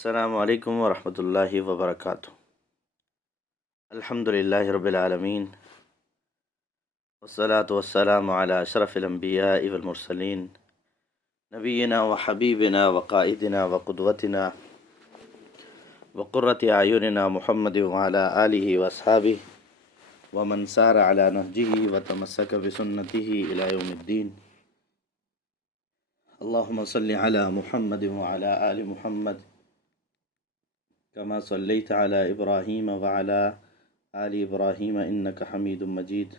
السلام علیکم ورحمۃ اللہ وبرکاتہ۔ الحمد للہ رب العالمین، والصلاة والسلام علی اشرف الانبیاء والمرسلین، نبینا وحبیبنا وقائدنا وقدوتنا وقرۃ اعیننا محمد وعلی آلہ واصحابہ ومن سار علی نہجہ وتمسک بسنتہ الی یوم الدین۔ اللہم صل علی محمد وعلی آل محمد كما صليت على إبراهيم وعلى آل إبراهيم إنك حميد مجيد۔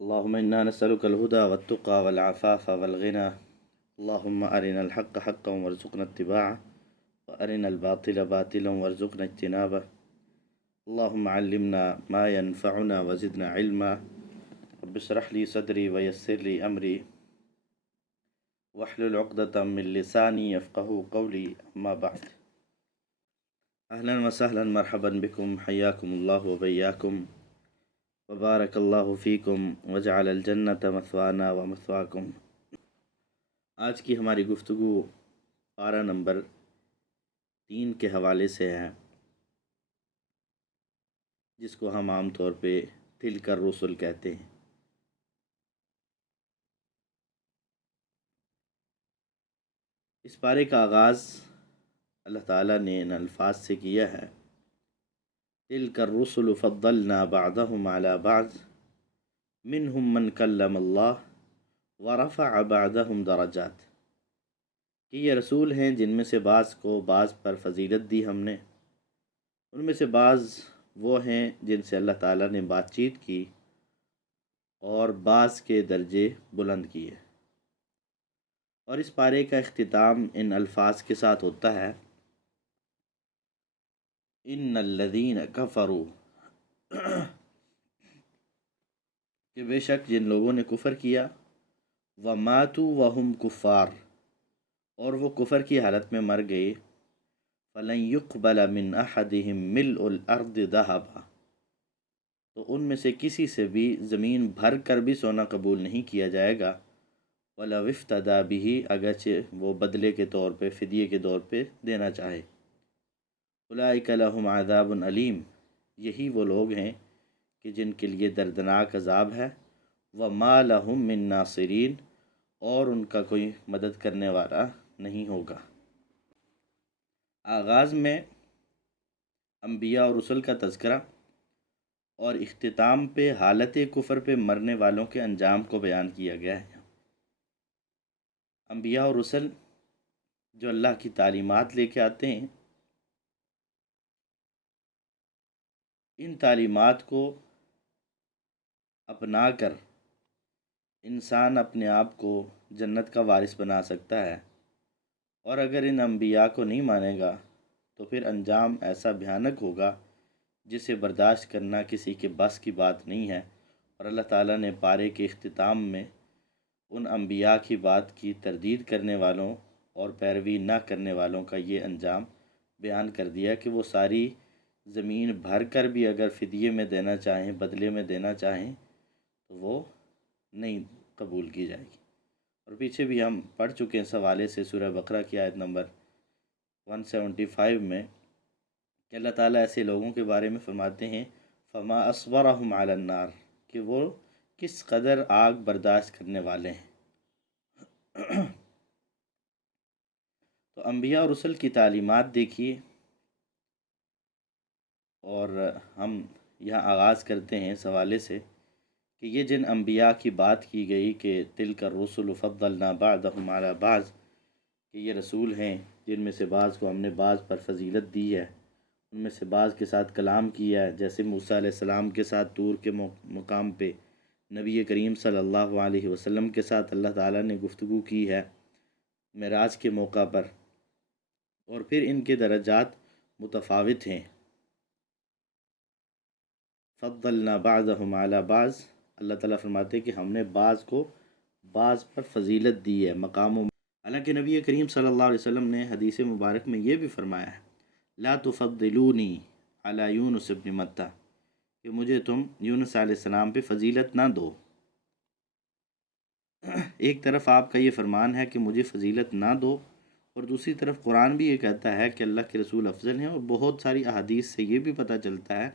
اللهم إنا نسألك الهدى والتقى والعفاف والغنى، اللهم أرنا الحق حقا وارزقنا اتباعه وأرنا الباطل باطلا وارزقنا اجتنابه، اللهم علمنا ما ينفعنا وزدنا علما، رب اشرح لي صدري ويسر لي أمري واحلل عقدة من لساني يفقهوا قولي، أما بعد۔ اہلا وسہلا مرحبا بكم، حیاکم اللہ وبیاکم، وبارک اللہ فیکم، وجعل الجنۃ مثوانا ومثواکم۔ آج کی ہماری گفتگو پارہ نمبر 3 کے حوالے سے ہے، جس کو ہم عام طور پہ تلک الرسل کہتے ہیں۔ اس پارے کا آغاز اللہ تعالیٰ نے ان الفاظ سے کیا ہے: تلک الرسل فضلنا بعضهم على بعض منهم من کلم اللہ ورفع بعضهم درجات، کہ یہ رسول ہیں جن میں سے بعض کو بعض پر فضیلت دی ہم نے، ان میں سے بعض وہ ہیں جن سے اللہ تعالیٰ نے بات چیت کی اور بعض کے درجے بلند کیے۔ اور اس پارے کا اختتام ان الفاظ کے ساتھ ہوتا ہے: ان الذین کفروا، کہ بے شک جن لوگوں نے کفر کیا، وماتوا وہم کفار، اور وہ کفر کی حالت میں مر گئے، فلن یقبل من احدہم ملء الارض ذہبا، تو ان میں سے کسی سے بھی زمین بھر کر بھی سونا قبول نہیں کیا جائے گا، وَلَوِ افْتَدَىٰ بِهِ، اگرچہ وہ بدلے کے طور پہ، فدیے کے طور پہ دینا چاہے۔ اولئک لہم عذاب علیم، یہی وہ لوگ ہیں کہ جن کے لیے دردناک عذاب ہے، وَمَا لَهُم مِّن نَاصِرِينَ، اور ان کا کوئی مدد کرنے والا نہیں ہوگا۔ آغاز میں انبیاء اور رسل کا تذکرہ اور اختتام پہ حالت کفر پہ مرنے والوں کے انجام کو بیان کیا گیا ہے۔ انبیاء اور رسل جو اللہ کی تعلیمات لے کے آتے ہیں، ان تعلیمات کو اپنا کر انسان اپنے آپ کو جنت کا وارث بنا سکتا ہے، اور اگر ان انبیاء کو نہیں مانے گا تو پھر انجام ایسا بھیانک ہوگا جسے برداشت کرنا کسی کے بس کی بات نہیں ہے۔ اور اللہ تعالیٰ نے پارے کے اختتام میں ان انبیاء کی بات کی تردید کرنے والوں اور پیروی نہ کرنے والوں کا یہ انجام بیان کر دیا کہ وہ ساری زمین بھر کر بھی اگر فدیے میں دینا چاہیں، بدلے میں دینا چاہیں، تو وہ نہیں قبول کی جائے گی۔ اور پیچھے بھی ہم پڑھ چکے ہیں اس حوالے سے سورہ بقرہ کی آیت نمبر 175 میں کہ اللہ تعالیٰ ایسے لوگوں کے بارے میں فرماتے ہیں: فما اصبرہم علی النار، کہ وہ کس قدر آگ برداشت کرنے والے ہیں۔ تو انبیاء اور رسل کی تعلیمات دیکھیے، اور ہم یہاں آغاز کرتے ہیں اس حوالے سے کہ یہ جن انبیاء کی بات کی گئی کہ تلک الرسل فضلنا بعضهم علی بعض، کہ یہ رسول ہیں جن میں سے بعض کو ہم نے بعض پر فضیلت دی ہے، ان میں سے بعض کے ساتھ کلام کیا ہے، جیسے موسیٰ علیہ السلام کے ساتھ طور کے مقام پہ نبی کریم صلی اللہ علیہ وسلم کے ساتھ اللہ تعالیٰ نے گفتگو کی ہے معراج کے موقع پر، اور پھر ان کے درجات متفاوت ہیں۔ فضلنا بعضهم علی بعض، اللہ تعالیٰ فرماتے ہیں کہ ہم نے بعض کو بعض پر فضیلت دی ہے، مقام و حالانکہ نبی کریم صلی اللہ علیہ وسلم نے حدیث مبارک میں یہ بھی فرمایا ہے: لا تفضلونی علی یونس ابن متہ، کہ مجھے تم یونس علیہ السلام پہ فضیلت نہ دو۔ ایک طرف آپ کا یہ فرمان ہے کہ مجھے فضیلت نہ دو، اور دوسری طرف قرآن بھی یہ کہتا ہے کہ اللہ کے رسول افضل ہیں، اور بہت ساری احادیث سے یہ بھی پتہ چلتا ہے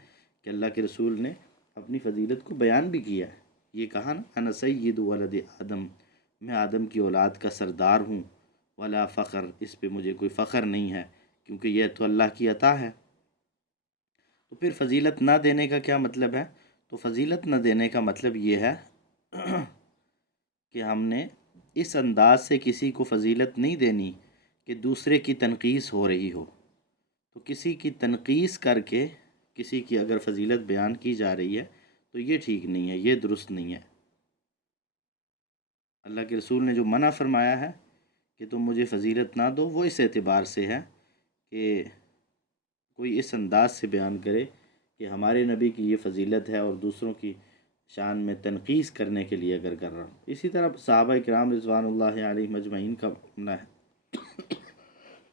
کہ اللہ کے رسول نے اپنی فضیلت کو بیان بھی کیا ہے۔ یہ کہا نا، انا سید ولد آدم، میں آدم کی اولاد کا سردار ہوں، ولا فخر، اس پہ مجھے کوئی فخر نہیں ہے، کیونکہ یہ تو اللہ کی عطا ہے۔ تو پھر فضیلت نہ دینے کا کیا مطلب ہے؟ تو فضیلت نہ دینے کا مطلب یہ ہے کہ ہم نے اس انداز سے کسی کو فضیلت نہیں دینی کہ دوسرے کی تنقیص ہو رہی ہو۔ تو کسی کی تنقیص کر کے کسی کی اگر فضیلت بیان کی جا رہی ہے تو یہ ٹھیک نہیں ہے، یہ درست نہیں ہے۔ اللہ کے رسول نے جو منع فرمایا ہے کہ تم مجھے فضیلت نہ دو، وہ اس اعتبار سے ہے کہ کوئی اس انداز سے بیان کرے کہ ہمارے نبی کی یہ فضیلت ہے اور دوسروں کی شان میں تنقیص کرنے کے لیے اگر کر رہا ہوں۔ اسی طرح صحابہ کرام رضوان اللہ علیہ مجمعین کا معاملہ ہے،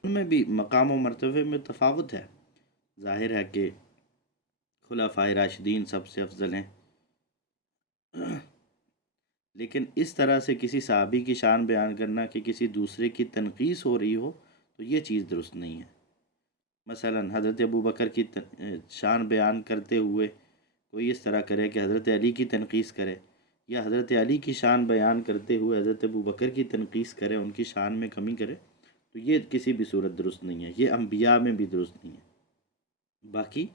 ان میں بھی مقام و مرتبے میں تفاوت ہے۔ ظاہر ہے کہ خلفائے راشدین سب سے افضل ہیں، لیکن اس طرح سے کسی صحابی کی شان بیان کرنا کہ کسی دوسرے کی تنقیص ہو رہی ہو تو یہ چیز درست نہیں ہے۔ مثلا حضرت ابو بکر کی شان بیان کرتے ہوئے کوئی اس طرح کرے کہ حضرت علی کی تنقیص کرے، یا حضرت علی کی شان بیان کرتے ہوئے حضرت ابو بکر کی تنقیص کرے، ان کی شان میں کمی کرے، تو یہ کسی بھی صورت درست نہیں ہے، یہ انبیاء میں بھی درست نہیں ہے۔ باقی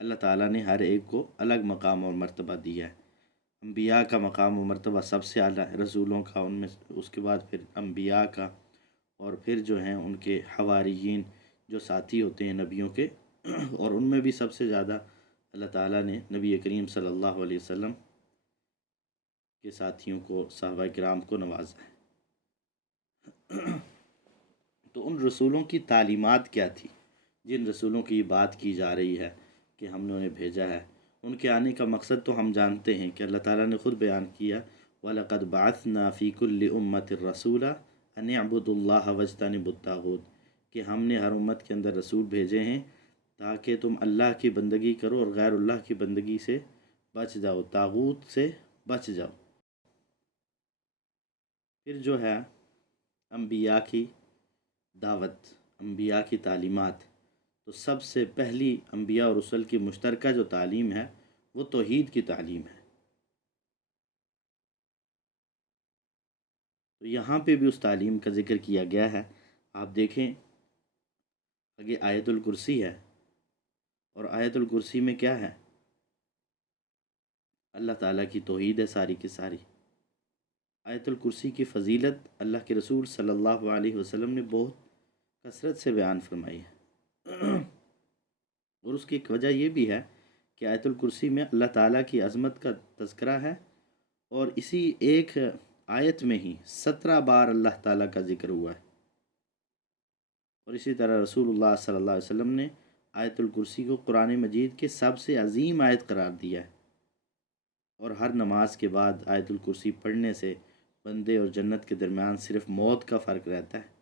اللہ تعالیٰ نے ہر ایک کو الگ مقام اور مرتبہ دیا ہے۔ انبیاء کا مقام و مرتبہ سب سے اعلیٰ ہے، رسولوں کا، ان میں اس کے بعد پھر انبیاء کا، اور پھر جو ہیں ان کے حواریین جو ساتھی ہوتے ہیں نبیوں کے، اور ان میں بھی سب سے زیادہ اللہ تعالیٰ نے نبی کریم صلی اللہ علیہ وسلم کے ساتھیوں کو، صحابہ کرام کو نوازا ہے۔ تو ان رسولوں کی تعلیمات کیا تھی؟ جن رسولوں کی بات کی جا رہی ہے کہ ہم نے انہیں بھیجا ہے، ان کے آنے کا مقصد تو ہم جانتے ہیں کہ اللہ تعالیٰ نے خود بیان کیا، وَلَقَدْ بَعَثْنَا فِي كُلِّ أُمَّةٍ رَسُولًا أَنِ اعْبُدُوا اللَّهَ وَاجْتَنِبُوا الطَّاغُوتَ، کہ ہم نے ہر امت کے اندر رسول بھیجے ہیں تاکہ تم اللہ کی بندگی کرو اور غیر اللہ کی بندگی سے بچ جاؤ، طاغوت سے بچ جاؤ۔ پھر جو ہے انبیاء کی دعوت، انبیاء کی تعلیمات، تو سب سے پہلی انبیاء اور رسل کی مشترکہ جو تعلیم ہے وہ توحید کی تعلیم ہے۔ تو یہاں پہ بھی اس تعلیم کا ذکر کیا گیا ہے۔ آپ دیکھیں آگے آیت الکرسی ہے، اور آیت الکرسی میں کیا ہے؟ اللہ تعالیٰ کی توحید ہے ساری کی ساری۔ آیت الکرسی کی فضیلت اللہ کے رسول صلی اللہ علیہ وسلم نے بہت کثرت سے بیان فرمائی ہے، اور اس کی ایک وجہ یہ بھی ہے کہ آیت الکرسی میں اللہ تعالیٰ کی عظمت کا تذکرہ ہے، اور اسی ایک آیت میں ہی 17 بار اللہ تعالیٰ کا ذکر ہوا ہے۔ اور اسی طرح رسول اللہ صلی اللہ علیہ وسلم نے آیت الکرسی کو قرآن مجید کے سب سے عظیم آیت قرار دیا ہے، اور ہر نماز کے بعد آیت الکرسی پڑھنے سے بندے اور جنت کے درمیان صرف موت کا فرق رہتا ہے۔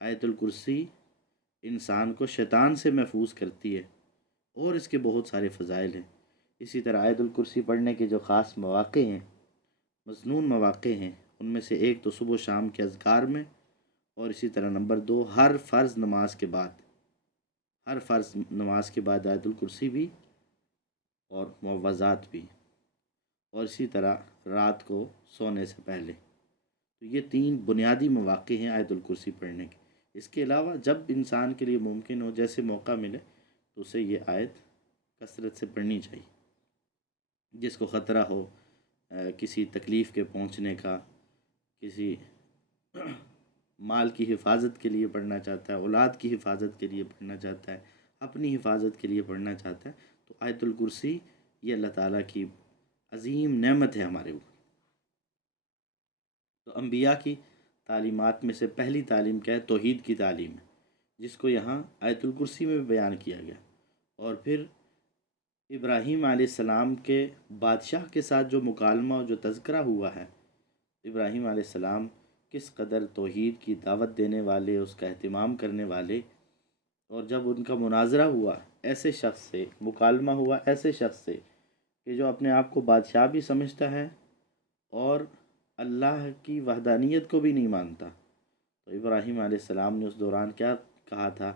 آیت الکرسی انسان کو شیطان سے محفوظ کرتی ہے، اور اس کے بہت سارے فضائل ہیں۔ اسی طرح آیت الکرسی پڑھنے کے جو خاص مواقع ہیں، مسنون مواقع ہیں، ان میں سے ایک تو صبح و شام کے اذکار میں، اور اسی طرح نمبر 2 ہر فرض نماز کے بعد، ہر فرض نماز کے بعد آیت الکرسی بھی اور معوذات بھی، اور اسی طرح رات کو سونے سے پہلے۔ تو یہ 3 بنیادی مواقع ہیں آیت الکرسی پڑھنے کے۔ اس کے علاوہ جب انسان کے لیے ممکن ہو، جیسے موقع ملے، تو اسے یہ آیت کثرت سے پڑھنی چاہیے۔ جس کو خطرہ ہو کسی تکلیف کے پہنچنے کا، کسی مال کی حفاظت کے لیے پڑھنا چاہتا ہے، اولاد کی حفاظت کے لیے پڑھنا چاہتا ہے، اپنی حفاظت کے لیے پڑھنا چاہتا ہے، تو آیت الکرسی یہ اللہ تعالیٰ کی عظیم نعمت ہے ہمارے اوپر۔ تو انبیاء کی تعلیمات میں سے پہلی تعلیم کیا ہے؟ توحید کی تعلیم ہے، جس کو یہاں آیت الکرسی میں بھی بیان کیا گیا۔ اور پھر ابراہیم علیہ السلام کے بادشاہ کے ساتھ جو مکالمہ اور جو تذکرہ ہوا ہے، ابراہیم علیہ السلام کس قدر توحید کی دعوت دینے والے، اس کا اہتمام کرنے والے، اور جب ان کا مناظرہ ہوا ایسے شخص سے، مکالمہ ہوا ایسے شخص سے کہ جو اپنے آپ کو بادشاہ بھی سمجھتا ہے اور اللہ کی وحدانیت کو بھی نہیں مانتا۔ تو ابراہیم علیہ السلام نے اس دوران کیا کہا تھا؟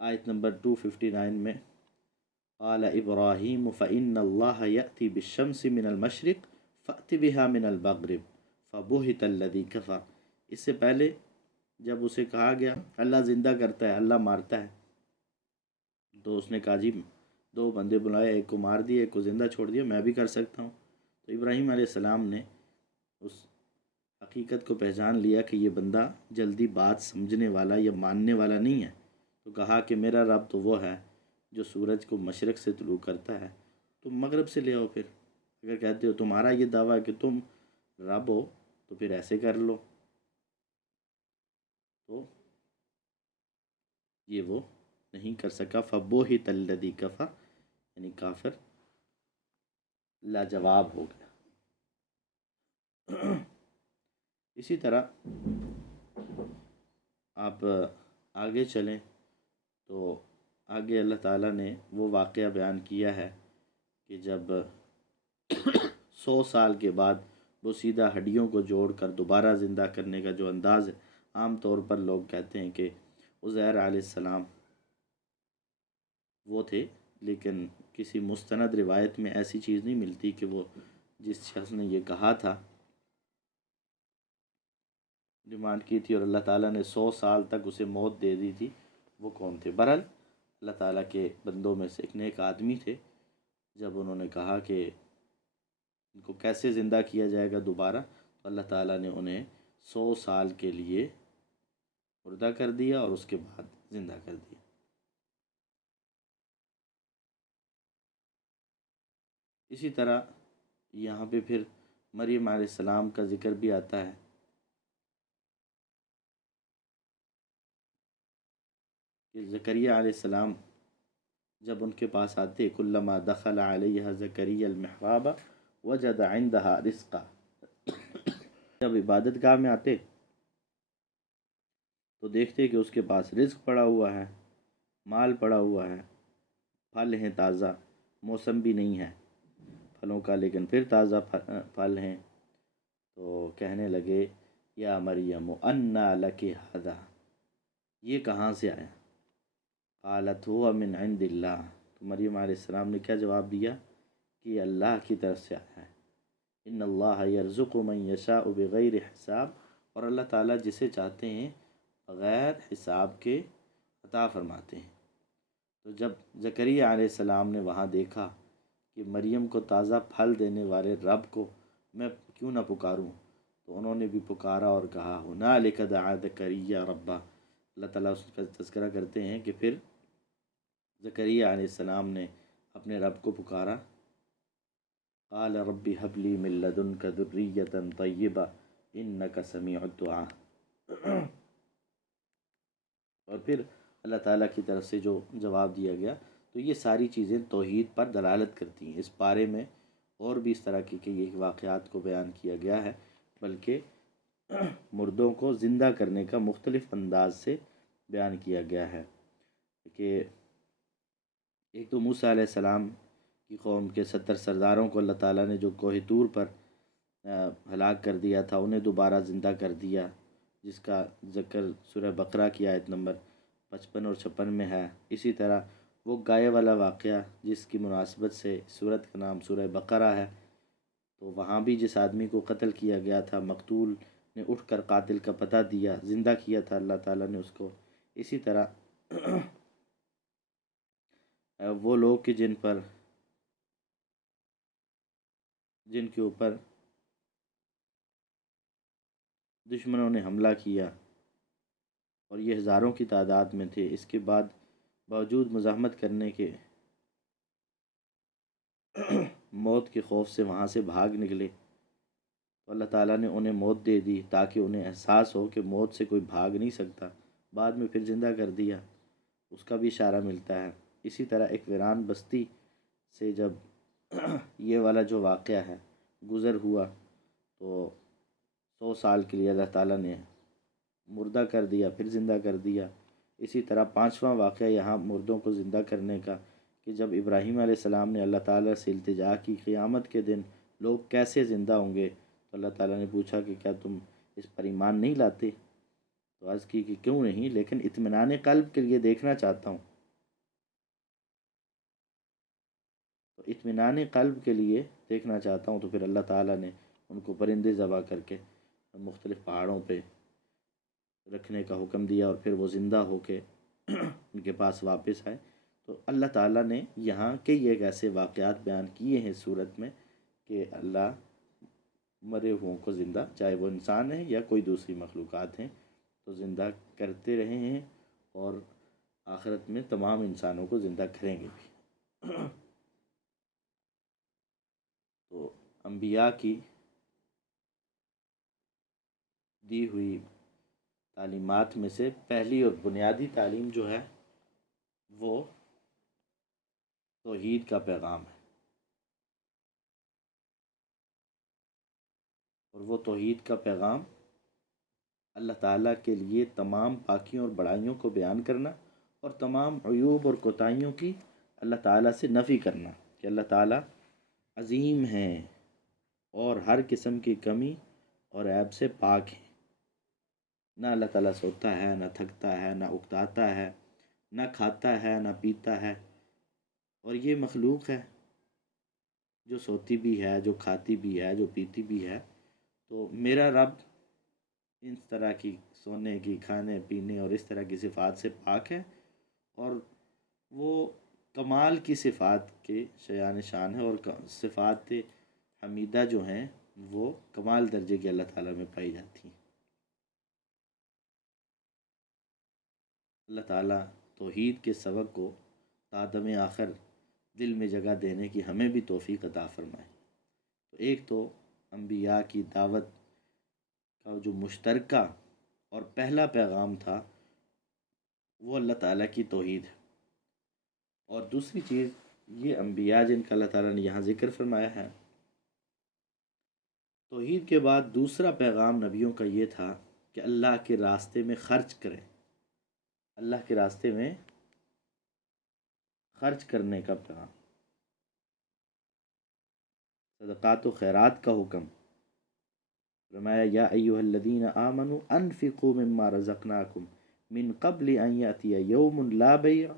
آیت نمبر 259 میں قال ابراہیم فإن اللہ یأتی بالشمس من المشرق فأت بها من المغرب فبہت الذی کفر۔ اس سے پہلے جب اسے کہا گیا اللہ زندہ کرتا ہے، اللہ مارتا ہے، تو اس نے کہا جی 2 بندے بلائے، ایک کو مار دیا، ایک کو زندہ چھوڑ دیا، میں بھی کر سکتا ہوں۔ تو ابراہیم علیہ السلام نے اس حقیقت کو پہچان لیا کہ یہ بندہ جلدی بات سمجھنے والا یا ماننے والا نہیں ہے، تو کہا کہ میرا رب تو وہ ہے جو سورج کو مشرق سے طلوع کرتا ہے، تم مغرب سے لے آؤ۔ پھر اگر کہتے ہو تمہارا یہ دعویٰ ہے کہ تم رب ہو تو پھر ایسے کر لو، تو یہ وہ نہیں کر سکا۔ فبوہت الذی کفر، یعنی کافر لاجواب ہو گیا۔ اسی طرح آپ آگے چلیں تو آگے اللہ تعالیٰ نے وہ واقعہ بیان کیا ہے کہ جب 100 سال کے بعد وہ سیدھا ہڈیوں کو جوڑ کر دوبارہ زندہ کرنے کا جو انداز ہے، عام طور پر لوگ کہتے ہیں کہ عزیر علیہ السلام وہ تھے، لیکن کسی مستند روایت میں ایسی چیز نہیں ملتی کہ وہ جس شخص نے یہ کہا تھا، ڈیمانڈ کی تھی اور اللہ تعالیٰ نے 100 سال تک اسے موت دے دی تھی، وہ کون تھے۔ بہرحال اللہ تعالیٰ کے بندوں میں سے ایک نیک آدمی تھے، جب انہوں نے کہا کہ ان کو کیسے زندہ کیا جائے گا دوبارہ، تو اللہ تعالیٰ نے انہیں 100 سال کے لیے مردہ کر دیا اور اس کے بعد زندہ کر دیا۔ اسی طرح یہاں پہ پھر مریم علیہ السلام کا ذکر بھی آتا ہے کہ زکریہ علیہ السلام جب ان کے پاس آتے، کلما دخل علیہ زکریا المحراب وجد عندها رزقا، جب عبادت گاہ میں آتے تو دیکھتے کہ اس کے پاس رزق پڑا ہوا ہے، مال پڑا ہوا ہے، پھل ہیں تازہ، موسم بھی نہیں ہے پھلوں کا لیکن پھر تازہ پھل ہیں، تو کہنے لگے یا مریم انا لک ھذا، یہ کہاں سے آیا؟ قالت هو من عند اللہ، تو مریم علیہ السلام نے کیا جواب دیا کہ یہ اللہ کی طرف سے آیا ہے۔ ان اللہ یرزق من یشاء بغیر حساب، اور اللہ تعالیٰ جسے چاہتے ہیں بغیر حساب کے عطا فرماتے ہیں۔ تو جب زکریا علیہ السلام نے وہاں دیکھا کہ مریم کو تازہ پھل دینے والے رب کو میں کیوں نہ پکاروں، تو انہوں نے بھی پکارا اور کہا ہنالک دعا زکریا ربہ۔ اللہ تعالیٰ اس کا تذکرہ کرتے ہیں کہ پھر زکریا علیہ السلام نے اپنے رب کو پکارا، قال رب هب لي من لدنك ذرية طيبة انك سميع الدعاء، اور پھر اللہ تعالیٰ کی طرف سے جو جواب دیا گیا۔ تو یہ ساری چیزیں توحید پر دلالت کرتی ہیں۔ اس پارے میں اور بھی اس طرح کے کئی واقعات کو بیان کیا گیا ہے، بلکہ مردوں کو زندہ کرنے کا مختلف انداز سے بیان کیا گیا ہے کہ ایک تو موسیٰ علیہ السلام کی قوم کے 70 سرداروں کو اللہ تعالیٰ نے جو کوہ طور پر ہلاک کر دیا تھا، انہیں دوبارہ زندہ کر دیا، جس کا ذکر سورہ بقرہ کی آیت نمبر 55 اور 56 میں ہے۔ اسی طرح وہ گائے والا واقعہ جس کی مناسبت سے سورت کا نام سورہ بقرہ ہے، تو وہاں بھی جس آدمی کو قتل کیا گیا تھا، مقتول نے اٹھ کر قاتل کا پتہ دیا، زندہ کیا تھا اللہ تعالیٰ نے اس کو۔ اسی طرح وہ لوگ کہ جن کے اوپر دشمنوں نے حملہ کیا اور یہ ہزاروں کی تعداد میں تھے، اس کے باوجود مزاحمت کرنے کے موت کے خوف سے وہاں سے بھاگ نکلے، تو اللہ تعالیٰ نے انہیں موت دے دی تاکہ انہیں احساس ہو کہ موت سے کوئی بھاگ نہیں سکتا، بعد میں پھر زندہ کر دیا، اس کا بھی اشارہ ملتا ہے۔ اسی طرح ایک ویران بستی سے جب یہ والا جو واقعہ ہے گزر ہوا، تو 100 سال کے لیے اللہ تعالیٰ نے مردہ کر دیا، پھر زندہ کر دیا۔ اسی طرح 5واں واقعہ یہاں مردوں کو زندہ کرنے کا کہ جب ابراہیم علیہ السلام نے اللہ تعالیٰ سے التجا کی قیامت کے دن لوگ کیسے زندہ ہوں گے؟ تو اللہ تعالیٰ نے پوچھا کہ کیا تم اس پر ایمان نہیں لاتے؟ تو عرض کی کہ کیوں نہیں، لیکن اطمینان قلب کے لیے دیکھنا چاہتا ہوں۔ تو اطمینان قلب کے لیے دیکھنا چاہتا ہوں، تو پھر اللہ تعالیٰ نے ان کو پرندے ذبح کر کے مختلف پہاڑوں پہ رکھنے کا حکم دیا، اور پھر وہ زندہ ہو کے ان کے پاس واپس آئے۔ تو اللہ تعالیٰ نے یہاں کئی ایک ایسے واقعات بیان کیے ہیں صورت میں کہ اللہ مرے ہوں کو زندہ، چاہے وہ انسان ہیں یا کوئی دوسری مخلوقات ہیں، تو زندہ کرتے رہے ہیں، اور آخرت میں تمام انسانوں کو زندہ کریں گے بھی۔ تو انبیاء کی دی ہوئی تعلیمات میں سے پہلی اور بنیادی تعلیم جو ہے وہ توحید کا پیغام ہے، اور وہ توحید کا پیغام اللہ تعالیٰ کے لیے تمام پاکیوں اور بڑائیوں کو بیان کرنا، اور تمام عیوب اور کوتاہیوں کی اللہ تعالیٰ سے نفی کرنا کہ اللہ تعالیٰ عظیم ہیں اور ہر قسم کی کمی اور عیب سے پاک ہیں۔ نہ اللہ تعالیٰ سوتا ہے، نہ تھکتا ہے، نہ اکتاتا ہے، نہ کھاتا ہے، نہ پیتا ہے، اور یہ مخلوق ہے جو سوتی بھی ہے، جو کھاتی بھی ہے، جو پیتی بھی ہے۔ تو میرا رب اس طرح کی سونے کی، کھانے پینے اور اس طرح کی صفات سے پاک ہے، اور وہ کمال کی صفات کے شایان شان ہے، اور صفات حمیدہ جو ہیں وہ کمال درجے کی اللہ تعالیٰ میں پائی جاتی ہیں۔ اللہ تعالیٰ توحید کے سبق کو آدم آخر دل میں جگہ دینے کی ہمیں بھی توفیق عطا فرمائے۔ تو ایک تو انبیاء کی دعوت کا جو مشترکہ اور پہلا پیغام تھا وہ اللہ تعالیٰ کی توحید ہے، اور دوسری چیز یہ انبیاء جن کا اللہ تعالیٰ نے یہاں ذکر فرمایا ہے، توحید کے بعد دوسرا پیغام نبیوں کا یہ تھا کہ اللہ کے راستے میں خرچ کریں، اللہ کے راستے میں خرچ کرنے کا پیغام، صدقات و خیرات کا حکم فرمایا، یا ایھا الذین آمنوا انفقوا مما رزقناکم من قبل ان یأتی یوم لا بیع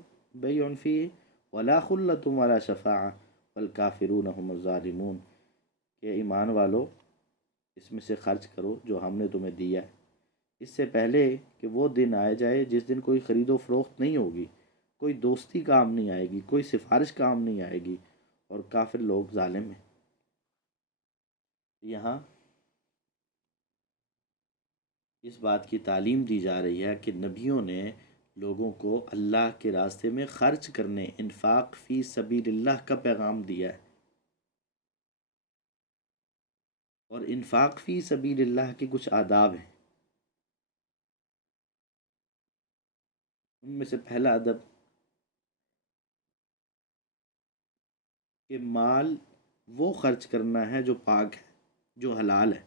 فیہ ولا خلۃ ولا شفاعۃ والکافرون هم الظالمون، کہ ایمان والو اس میں سے خرچ کرو جو ہم نے تمہیں دیا ہے، اس سے پہلے کہ وہ دن آئے جائے جس دن کوئی خرید و فروخت نہیں ہوگی، کوئی دوستی کام نہیں آئے گی، کوئی سفارش کام نہیں آئے گی، اور کافر لوگ ظالم ہیں۔ یہاں اس بات کی تعلیم دی جا رہی ہے کہ نبیوں نے لوگوں کو اللہ کے راستے میں خرچ کرنے، انفاق فی سبیل اللہ کا پیغام دیا ہے، اور انفاق فی سبیل اللہ کے کچھ آداب ہیں۔ ان میں سے پہلا ادب کہ مال وہ خرچ کرنا ہے جو پاک ہے، جو حلال ہے۔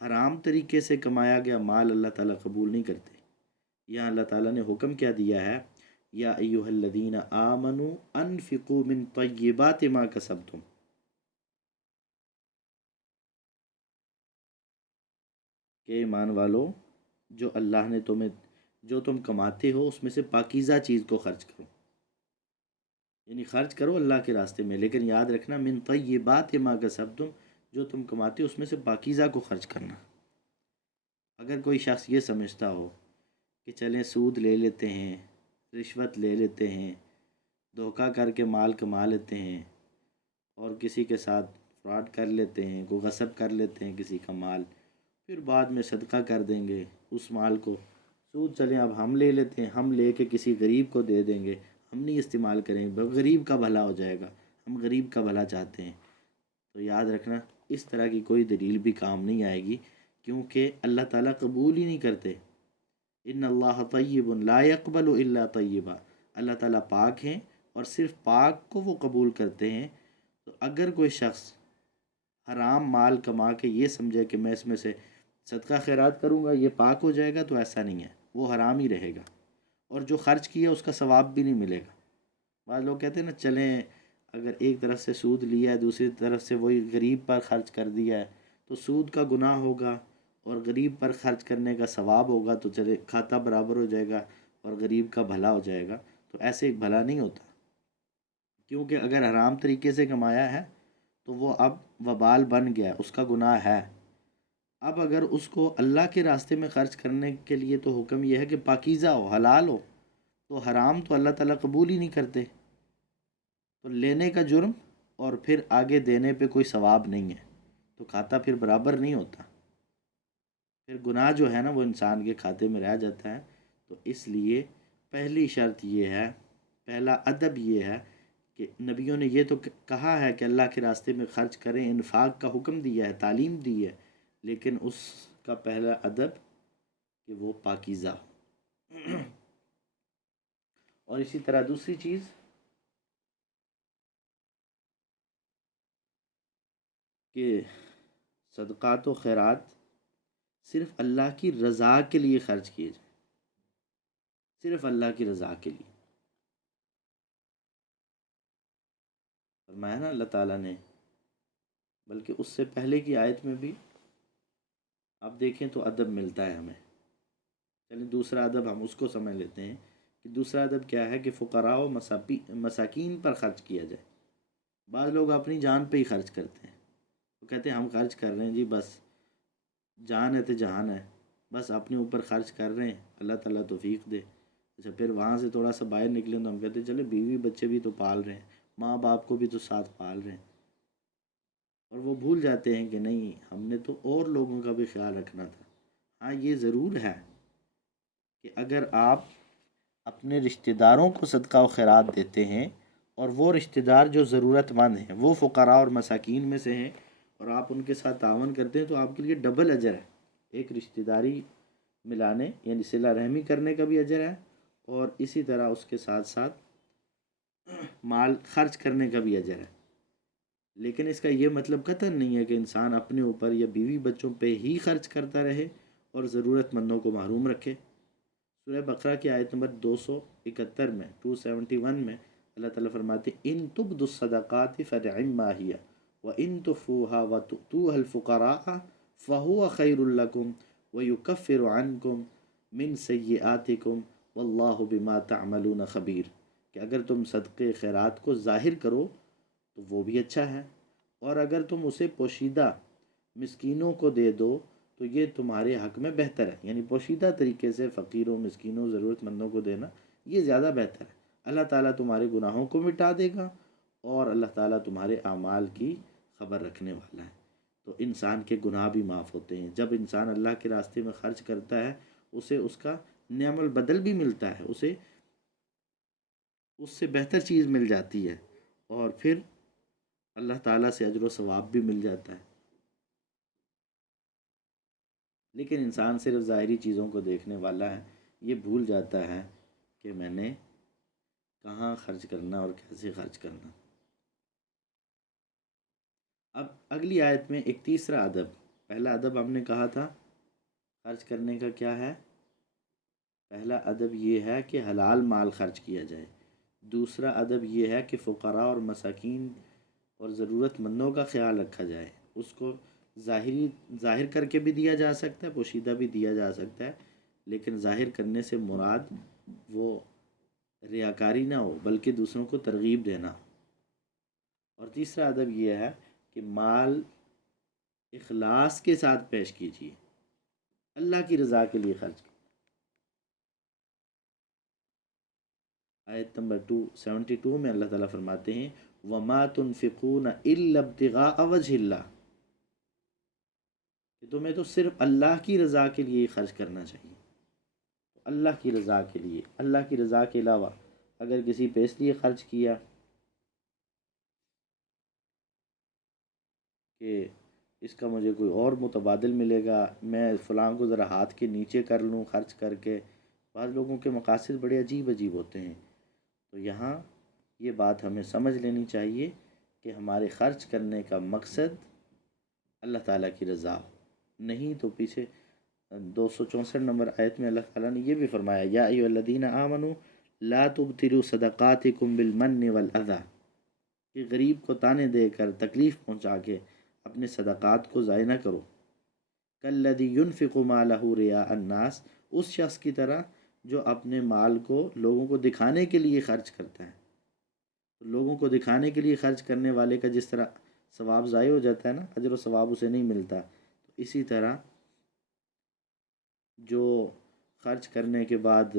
حرام طریقے سے کمایا گیا مال اللہ تعالیٰ قبول نہیں کرتے۔ یہاں اللہ تعالیٰ نے حکم کیا دیا ہے، یا ایھا الذین آمنوا انفقوا من طیبات ما کسبتم، کہ ایمان والو جو اللہ نے تمہیں جو تم کماتے ہو اس میں سے پاکیزہ چیز کو خرچ کرو، یعنی خرچ کرو اللہ کے راستے میں، لیکن یاد رکھنا من طیبات ما کسبتم، جو تم کماتے ہو اس میں سے پاکیزہ کو خرچ کرنا۔ اگر کوئی شخص یہ سمجھتا ہو کہ چلیں سود لے لیتے ہیں، رشوت لے لیتے ہیں، دھوکہ کر کے مال کما لیتے ہیں، اور کسی کے ساتھ فراڈ کر لیتے ہیں، کوئی غصب کر لیتے ہیں کسی کا مال، پھر بعد میں صدقہ کر دیں گے اس مال کو، سود چلیں اب ہم لے لیتے ہیں، ہم لے کے کسی غریب کو دے دیں گے، ہم نہیں استعمال کریں گے، غریب کا بھلا ہو جائے گا، ہم غریب کا بھلا چاہتے ہیں، تو یاد رکھنا اس طرح کی کوئی دلیل بھی کام نہیں آئے گی، کیونکہ اللہ تعالیٰ قبول ہی نہیں کرتے۔ ان اللہ طیب لا يقبل الا طیبا، اللہ تعالیٰ پاک ہیں اور صرف پاک کو وہ قبول کرتے ہیں۔ تو اگر کوئی شخص حرام مال کما کے یہ سمجھے کہ میں اس میں سے صدقہ خیرات کروں گا یہ پاک ہو جائے گا، تو ایسا نہیں ہے، وہ حرام ہی رہے گا، اور جو خرچ کیا اس کا ثواب بھی نہیں ملے گا۔ بعض لوگ کہتے ہیں نا چلیں اگر ایک طرف سے سود لیا ہے دوسری طرف سے وہی غریب پر خرچ کر دیا ہے تو سود کا گناہ ہوگا اور غریب پر خرچ کرنے کا ثواب ہوگا، تو چلے کھاتا برابر ہو جائے گا اور غریب کا بھلا ہو جائے گا۔ تو ایسے ایک بھلا نہیں ہوتا، کیونکہ اگر حرام طریقے سے کمایا ہے تو وہ اب وبال بن گیا، اس کا گناہ ہے۔ اب اگر اس کو اللہ کے راستے میں خرچ کرنے کے لیے تو حکم یہ ہے کہ پاکیزہ ہو، حلال ہو، تو حرام تو اللہ تعالیٰ قبول ہی نہیں کرتے، تو لینے کا جرم اور پھر آگے دینے پہ کوئی ثواب نہیں ہے، تو کھاتا پھر برابر نہیں ہوتا، پھر گناہ جو ہے نا وہ انسان کے کھاتے میں رہ جاتا ہے۔ تو اس لیے پہلی شرط یہ ہے، پہلا ادب یہ ہے کہ نبیوں نے یہ تو کہا ہے کہ اللہ کے راستے میں خرچ کریں، انفاق کا حکم دیا ہے، تعلیم دی ہے، لیکن اس کا پہلا ادب کہ وہ پاکیزہ ہو۔ اور اسی طرح دوسری چیز کہ صدقات و خیرات صرف اللہ کی رضا کے لیے خرچ کیے جائیں، صرف اللہ کی رضا کے لیے۔ فرمایا نا اللہ تعالیٰ نے، بلکہ اس سے پہلے کی آیت میں بھی آپ دیکھیں تو ادب ملتا ہے ہمیں۔ چلیے دوسرا ادب ہم اس کو سمجھ لیتے ہیں کہ دوسرا ادب کیا ہے کہ فقراء و مساکین پر خرچ کیا جائے۔ بعض لوگ اپنی جان پہ ہی خرچ کرتے ہیں، وہ کہتے ہیں ہم خرچ کر رہے ہیں جی، بس جان ہے تو جہان ہے، بس اپنے اوپر خرچ کر رہے ہیں، اللہ تعالیٰ توفیق دے۔ اچھا پھر وہاں سے تھوڑا سا باہر نکلیں تو ہم کہتے ہیں چلے بیوی بچے بھی تو پال رہے ہیں، ماں باپ کو بھی تو ساتھ پال رہے ہیں، اور وہ بھول جاتے ہیں کہ نہیں ہم نے تو اور لوگوں کا بھی خیال رکھنا تھا۔ ہاں یہ ضرور ہے کہ اگر آپ اپنے رشتہ داروں کو صدقہ و خیرات دیتے ہیں اور وہ رشتہ دار جو ضرورت مند ہیں وہ فقراء اور مساکین میں سے ہیں اور آپ ان کے ساتھ تعاون کرتے ہیں تو آپ کے لیے ڈبل اجر ہے، ایک رشتہ داری ملانے یعنی صلہ رحمی کرنے کا بھی اجر ہے، اور اسی طرح اس کے ساتھ ساتھ مال خرچ کرنے کا بھی اجر ہے۔ لیکن اس کا یہ مطلب قطعاً نہیں ہے کہ انسان اپنے اوپر یا بیوی بچوں پہ ہی خرچ کرتا رہے اور ضرورت مندوں کو محروم رکھے۔ سورہ بقرہ کی آیت نمبر 271 میں 271 میں اللہ تعالیٰ فرماتے ان تبدوا الصدقات فنعما هي وان تخفوها وتؤتوها الفقراء فهو خير لكم ويكفر عنكم من سیئاتکم واللہ بما تعملون خبیر، کہ اگر تم صدقے خیرات کو ظاہر کرو تو وہ بھی اچھا ہے، اور اگر تم اسے پوشیدہ مسکینوں کو دے دو تو یہ تمہارے حق میں بہتر ہے، یعنی پوشیدہ طریقے سے فقیروں مسکینوں ضرورت مندوں کو دینا یہ زیادہ بہتر ہے۔ اللہ تعالیٰ تمہارے گناہوں کو مٹا دے گا اور اللہ تعالیٰ تمہارے اعمال کی خبر رکھنے والا ہے، تو انسان کے گناہ بھی معاف ہوتے ہیں۔ جب انسان اللہ کے راستے میں خرچ کرتا ہے اسے اس کا نعم البدل بھی ملتا ہے، اسے اس سے بہتر چیز مل جاتی ہے، اور پھر اللہ تعالیٰ سے اجر و ثواب بھی مل جاتا ہے۔ لیکن انسان صرف ظاہری چیزوں کو دیکھنے والا ہے، یہ بھول جاتا ہے کہ میں نے کہاں خرچ کرنا اور کیسے خرچ کرنا۔ اب اگلی آیت میں ایک تیسرا ادب، پہلا ادب ہم نے کہا تھا خرچ کرنے کا کیا ہے، پہلا ادب یہ ہے کہ حلال مال خرچ کیا جائے، دوسرا ادب یہ ہے کہ فقراء اور مساکین اور ضرورت مندوں کا خیال رکھا جائے، اس کو ظاہر کر کے بھی دیا جا سکتا ہے، پوشیدہ بھی دیا جا سکتا ہے، لیکن ظاہر کرنے سے مراد وہ ریاکاری نہ ہو بلکہ دوسروں کو ترغیب دینا ہو۔ اور تیسرا ادب یہ ہے کہ مال اخلاص کے ساتھ پیش کیجیے، اللہ کی رضا کے لیے خرچ کیجیے۔ آیت نمبر 272 میں اللہ تعالیٰ فرماتے ہیں وَمَا تُنْفِقُونَ إِلَّا ابْتِغَاءَ وَجْهِ اللَّهِ، کہ تمہیں تو صرف اللہ کی رضا کے لیے خرچ کرنا چاہیے، اللہ کی رضا کے لیے، اللہ کی رضا کے علاوہ اگر کسی پہ اس لیے خرچ کیا کہ اس کا مجھے کوئی اور متبادل ملے گا، میں فلاں کو ذرا ہاتھ کے نیچے کر لوں خرچ کر کے، بعض لوگوں کے مقاصد بڑے عجیب عجیب ہوتے ہیں، تو یہاں یہ بات ہمیں سمجھ لینی چاہیے کہ ہمارے خرچ کرنے کا مقصد اللہ تعالیٰ کی رضا ہو، نہیں تو پیچھے 264 نمبر آیت میں اللہ تعالیٰ نے یہ بھی فرمایا یا ایھا الذین آمنوا لا تبطلوا صدقاتکم بالمن والاذی، کہ غریب کو تانے دے کر تکلیف پہنچا کے اپنے صدقات کو ضائع نہ کرو۔ کالذی ينفق مالہ رئاء الناس، اس شخص کی طرح جو اپنے مال کو لوگوں کو دکھانے کے لیے خرچ کرتا ہے۔ لوگوں کو دکھانے کے لیے خرچ کرنے والے کا جس طرح ثواب ضائع ہو جاتا ہے نا، اجر و ثواب اسے نہیں ملتا، تو اسی طرح جو خرچ کرنے کے بعد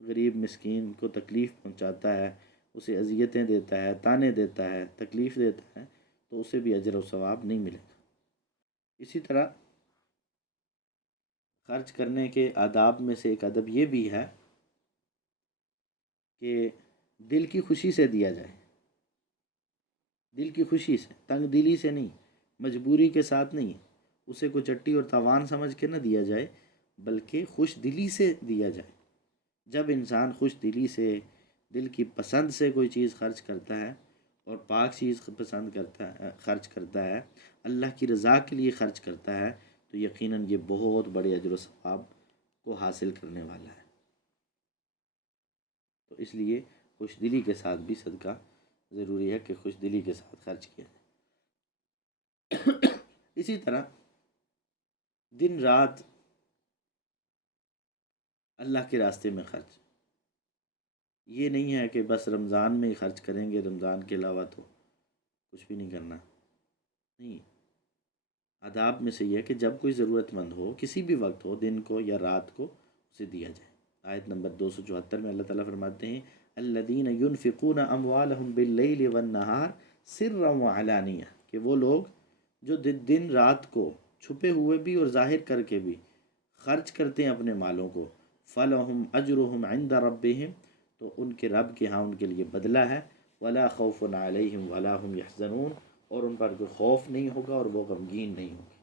غریب مسکین کو تکلیف پہنچاتا ہے، اسے اذیتیں دیتا ہے، تانے دیتا ہے، تکلیف دیتا ہے، تو اسے بھی اجر و ثواب نہیں ملے گا۔ اسی طرح خرچ کرنے کے آداب میں سے ایک ادب یہ بھی ہے کہ دل کی خوشی سے دیا جائے، دل کی خوشی سے، تنگ دلی سے نہیں، مجبوری کے ساتھ نہیں، اسے کوئی چٹی اور تاوان سمجھ کے نہ دیا جائے، بلکہ خوش دلی سے دیا جائے۔ جب انسان خوش دلی سے، دل کی پسند سے کوئی چیز خرچ کرتا ہے اور پاک چیز پسند کرتا ہے، خرچ کرتا ہے، اللہ کی رضا کے لیے خرچ کرتا ہے، تو یقیناً یہ بہت بڑے اجر و ثواب کو حاصل کرنے والا ہے۔ تو اس لیے خوش دلی کے ساتھ بھی صدقہ ضروری ہے کہ خوش دلی کے ساتھ خرچ کیا جائے۔ اسی طرح دن رات اللہ کے راستے میں خرچ، یہ نہیں ہے کہ بس رمضان میں ہی خرچ کریں گے، رمضان کے علاوہ تو کچھ بھی نہیں کرنا، نہیں۔ آداب میں سے یہ ہے کہ جب کوئی ضرورت مند ہو، کسی بھی وقت ہو، دن کو یا رات کو، اسے دیا جائے۔ آیت نمبر 274 میں اللہ تعالیٰ فرماتے ہیں الذین ينفقون اموالهم باللیل والنہار سرا وعلانیہ، کہ وہ لوگ جو دن رات کو چھپے ہوئے بھی اور ظاہر کر کے بھی خرچ کرتے ہیں اپنے مالوں کو، فلہم اجرہم عند ربہم، تو ان کے رب کے ہاں ان کے لیے بدلہ ہے، ولا خوف علیہم ولا هم یحزنون، اور ان پر کوئی خوف نہیں ہوگا اور وہ غمگین نہیں ہوں گے۔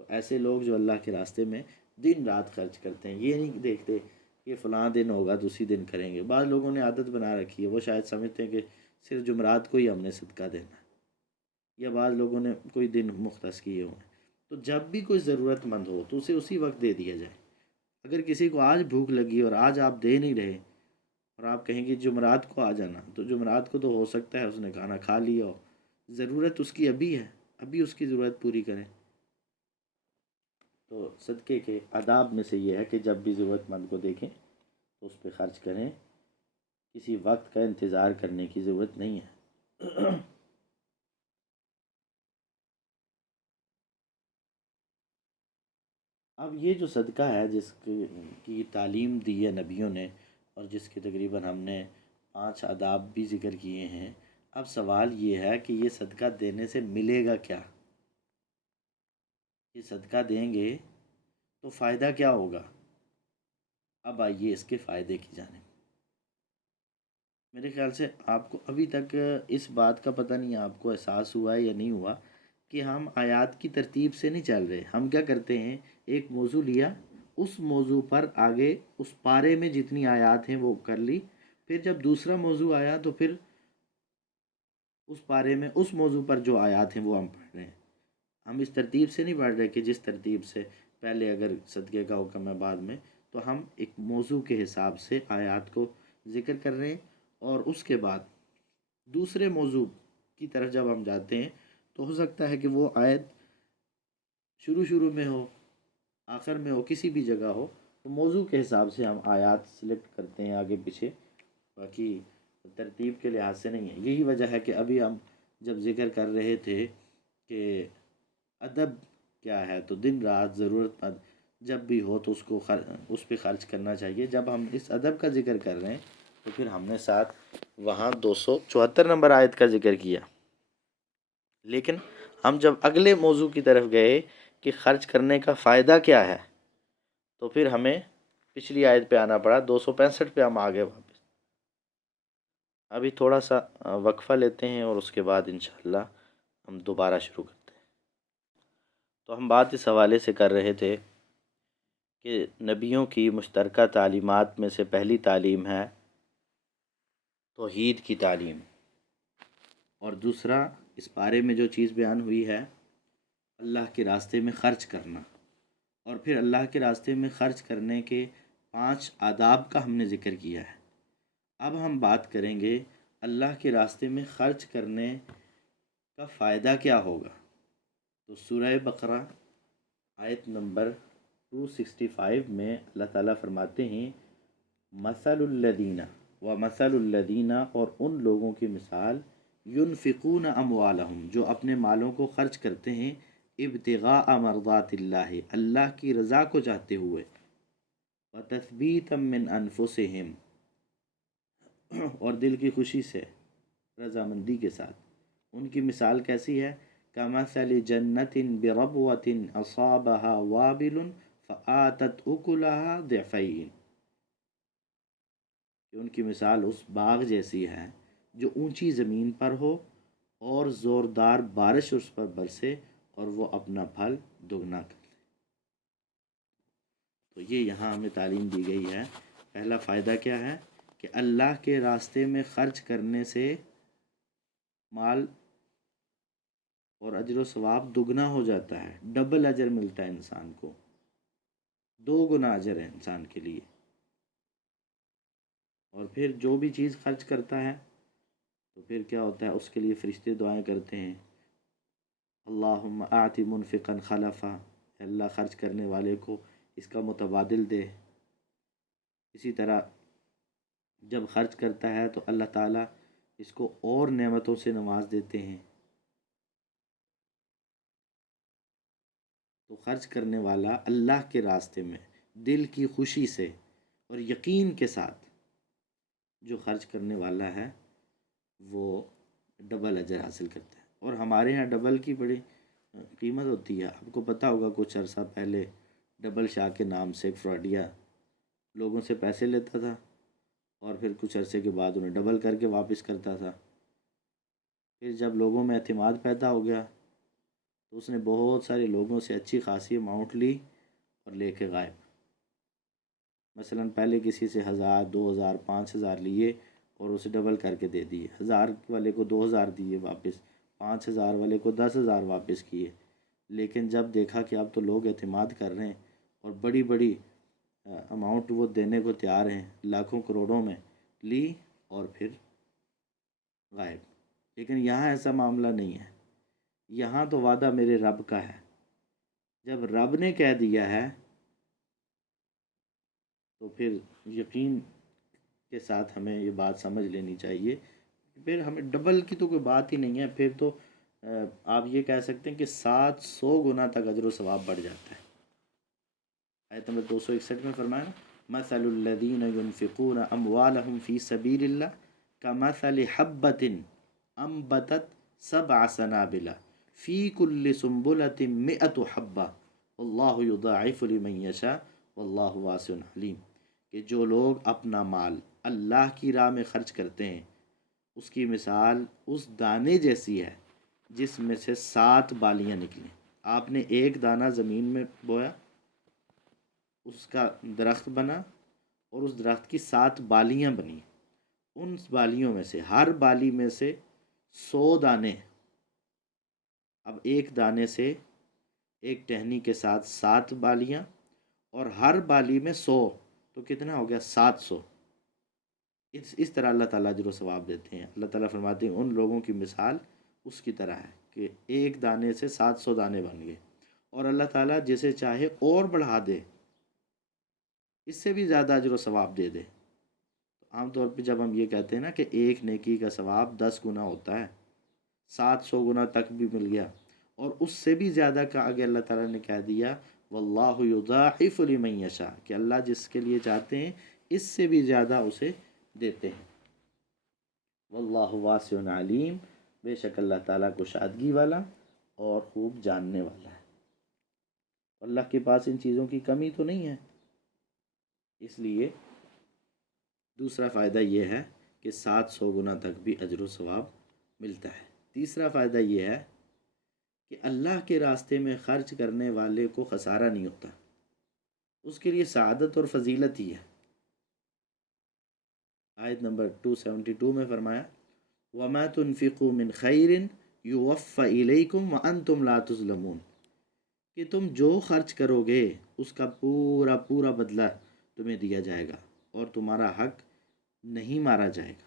تو ایسے لوگ جو اللہ کے راستے میں دن رات خرچ کرتے ہیں، یہ نہیں دیکھتے کہ فلاں دن ہوگا تو اسی دن کریں گے۔ بعض لوگوں نے عادت بنا رکھی ہے، وہ شاید سمجھتے ہیں کہ صرف جمعرات کو ہی ہم نے صدقہ دینا ہے، یا بعض لوگوں نے کوئی دن مختص کیے ہوئے ہیں۔ تو جب بھی کوئی ضرورت مند ہو تو اسے اسی وقت دے دیا جائے۔ اگر کسی کو آج بھوک لگی اور آج آپ دے نہیں رہے اور آپ کہیں گے جمعرات کو آ جانا، تو جمعرات کو تو ہو سکتا ہے اس نے کھانا کھا لیا ہو، ضرورت اس کی ابھی ہے، ابھی اس کی ضرورت پوری کریں۔ تو صدقے کے آداب میں سے یہ ہے کہ جب بھی ضرورت مند کو دیکھیں تو اس پہ خرچ کریں، کسی وقت کا انتظار کرنے کی ضرورت نہیں ہے۔ اب یہ جو صدقہ ہے جس کی تعلیم دی ہے نبیوں نے، اور جس کے تقریباً ہم نے 5 آداب بھی ذکر کیے ہیں، اب سوال یہ ہے کہ یہ صدقہ دینے سے ملے گا کیا؟ یہ صدقہ دیں گے تو فائدہ کیا ہوگا؟ اب آئیے اس کے فائدے کی جانب۔ میرے خیال سے آپ کو ابھی تک اس بات کا پتہ نہیں، آپ کو احساس ہوا ہے یا نہیں ہوا کہ ہم آیات کی ترتیب سے نہیں چل رہے۔ ہم کیا کرتے ہیں، ایک موضوع لیا، اس موضوع پر آگے اس پارے میں جتنی آیات ہیں وہ کر لی، پھر جب دوسرا موضوع آیا تو پھر اس پارے میں اس موضوع پر جو آیات ہیں وہ ہم پڑھ رہے ہیں۔ ہم اس ترتیب سے نہیں پڑھ رہے کہ جس ترتیب سے پہلے اگر صدقے کا حکم ہے بعد میں، تو ہم ایک موضوع کے حساب سے آیات کو ذکر کر رہے ہیں، اور اس کے بعد دوسرے موضوع کی طرف جب ہم جاتے ہیں تو ہو سکتا ہے کہ وہ آیت شروع میں ہو، آخر میں ہو، کسی بھی جگہ ہو، تو موضوع کے حساب سے ہم آیات سلیکٹ کرتے ہیں آگے پیچھے، باقی ترتیب کے لحاظ سے نہیں ہے۔ یہی وجہ ہے کہ ابھی ہم جب ذکر کر رہے تھے کہ ادب کیا ہے، تو دن رات ضرورت مند جب بھی ہو تو اس پہ خرچ کرنا چاہیے۔ جب ہم اس ادب کا ذکر کر رہے ہیں تو پھر ہم نے ساتھ وہاں 274 نمبر آیت کا ذکر کیا، لیکن ہم جب اگلے موضوع کی طرف گئے کہ خرچ کرنے کا فائدہ کیا ہے، تو پھر ہمیں پچھلی آیت پہ آنا پڑا، 265 پہ ہم آگے واپس۔ ابھی تھوڑا سا وقفہ لیتے ہیں اور اس کے بعد انشاءاللہ ہم دوبارہ شروع کرتے ہیں۔ تو ہم بات اس حوالے سے کر رہے تھے کہ نبیوں کی مشترکہ تعلیمات میں سے پہلی تعلیم ہے توحید کی تعلیم، اور دوسرا اس بارے میں جو چیز بیان ہوئی ہے اللہ کے راستے میں خرچ کرنا، اور پھر اللہ کے راستے میں خرچ کرنے کے 5 آداب کا ہم نے ذکر کیا ہے۔ اب ہم بات کریں گے اللہ کے راستے میں خرچ کرنے کا فائدہ کیا ہوگا؟ تو سورہ بقرہ آیت نمبر 265 میں اللہ تعالیٰ فرماتے ہیں مثل الذین و مثل الذین، اور ان لوگوں کی مثال ینفقون اموالہم، جو اپنے مالوں کو خرچ کرتے ہیں ابتغاء مرضات اللہ، اللہ کی رضا کو چاہتے ہوئے، وتثبیتا من انفسہم، اور دل کی خوشی سے، رضامندی کے ساتھ۔ ان کی مثال کیسی ہے؟ کمثل جنت بربوۃ اصابها وابل فآتت اکلها ضعفین، کہ ان کی مثال اس باغ جیسی ہے جو اونچی زمین پر ہو اور زوردار بارش اس پر برسے اور وہ اپنا پھل دگنا کر لے۔ تو یہ یہاں ہمیں تعلیم دی گئی ہے۔ پہلا فائدہ کیا ہے کہ اللہ کے راستے میں خرچ کرنے سے مال اور اجر و ثواب دگنا ہو جاتا ہے، ڈبل اجر ملتا ہے انسان کو، 2 گنا اجر ہے انسان کے لیے۔ اور پھر جو بھی چیز خرچ کرتا ہے تو پھر کیا ہوتا ہے، اس کے لیے فرشتے دعائیں کرتے ہیں، اللہم آت منفقا خلفا، اللہ خرچ کرنے والے کو اس کا متبادل دے۔ اسی طرح جب خرچ کرتا ہے تو اللہ تعالیٰ اس کو اور نعمتوں سے نواز دیتے ہیں۔ تو خرچ کرنے والا اللہ کے راستے میں دل کی خوشی سے اور یقین کے ساتھ جو خرچ کرنے والا ہے وہ ڈبل اجر حاصل کرتا ہے۔ اور ہمارے یہاں ڈبل کی بڑی قیمت ہوتی ہے۔ آپ کو پتہ ہوگا کچھ عرصہ پہلے ڈبل شاہ کے نام سے ایک فراڈیا لوگوں سے پیسے لیتا تھا اور پھر کچھ عرصے کے بعد انہیں ڈبل کر کے واپس کرتا تھا۔ پھر جب لوگوں میں اعتماد پیدا ہو گیا تو اس نے بہت سارے لوگوں سے اچھی خاصی اماؤنٹ لی اور لے کے غائب۔ مثلا پہلے کسی سے 1000 2000 5000 لیے اور اسے ڈبل کر کے دے دیے، 1000 والے کو 2000 دیے واپس، 5000 والے کو 10000 واپس کیے۔ لیکن جب دیکھا کہ اب تو لوگ اعتماد کر رہے ہیں اور بڑی بڑی اماؤنٹ وہ دینے کو تیار ہیں، لاکھوں کروڑوں میں، لی اور پھر غائب۔ لیکن یہاں ایسا معاملہ نہیں ہے، یہاں تو وعدہ میرے رب کا ہے۔ جب رب نے کہہ دیا ہے تو پھر یقین کے ساتھ ہمیں یہ بات سمجھ لینی چاہیے، پھر ہمیں ڈبل کی تو کوئی بات ہی نہیں ہے۔ پھر تو آپ یہ کہہ سکتے ہیں کہ 700 گنا تک اجر و ثواب بڑھ جاتا ہے۔ آیت نمبر 261 میں فرمایا مثل الذین ينفقون اموالهم فی سبیل اللہ کمثل حبۃ انبتت 7 سنابل فی کل سنبلۃ 100 حبہ واللہ یضاعف لمن یشاء واللہ واسع علیم، کہ جو لوگ اپنا مال اللہ کی راہ میں خرچ کرتے ہیں اس کی مثال اس دانے جیسی ہے جس میں سے 7 بالیاں نکلیں۔ آپ نے ایک دانہ زمین میں بویا، اس کا درخت بنا اور اس درخت کی 7 بالیاں بنیں، ان بالیوں میں سے ہر بالی میں سے 100 دانے۔ اب ایک دانے سے ایک ٹہنی کے ساتھ 7 بالیاں اور ہر بالی میں 100، تو کتنا ہو گیا؟ 700۔ اس طرح اللہ تعالیٰ اجر و ثواب دیتے ہیں۔ اللہ تعالیٰ فرماتے ہیں ان لوگوں کی مثال اس کی طرح ہے کہ ایک دانے سے 700 دانے بن گئے، اور اللہ تعالیٰ جسے چاہے اور بڑھا دے، اس سے بھی زیادہ اجر و ثواب دے دے۔ عام طور پہ جب ہم یہ کہتے ہیں نا کہ ایک نیکی کا ثواب 10 گنا ہوتا ہے، 700 گنا تک بھی مل گیا، اور اس سے بھی زیادہ کا آگے اللہ تعالیٰ نے کہہ دیا واللہ یضاعف لمن یشاء، کہ اللہ جس کے لیے چاہتے ہیں اس سے بھی زیادہ اسے دیتے ہیں۔ واللہ واسع علیم، بے شک اللہ تعالیٰ کشادگی والا اور خوب جاننے والا ہے۔ اللہ کے پاس ان چیزوں کی کمی تو نہیں ہے۔ اس لیے دوسرا فائدہ یہ ہے کہ 700 گنا تک بھی اجر و ثواب ملتا ہے۔ تیسرا فائدہ یہ ہے کہ اللہ کے راستے میں خرچ کرنے والے کو خسارہ نہیں ہوتا، اس کے لیے سعادت اور فضیلت ہی ہے۔ آیت نمبر 272 میں فرمایا وَمَا تُنْفِقُوا مِنْ خَيْرٍ يُوَفَّ إِلَيْكُمْ وَأَنْتُمْ لَا تُظْلَمُونَ، کہ تم جو خرچ کرو گے اس کا پورا پورا بدلہ تمہیں دیا جائے گا اور تمہارا حق نہیں مارا جائے گا۔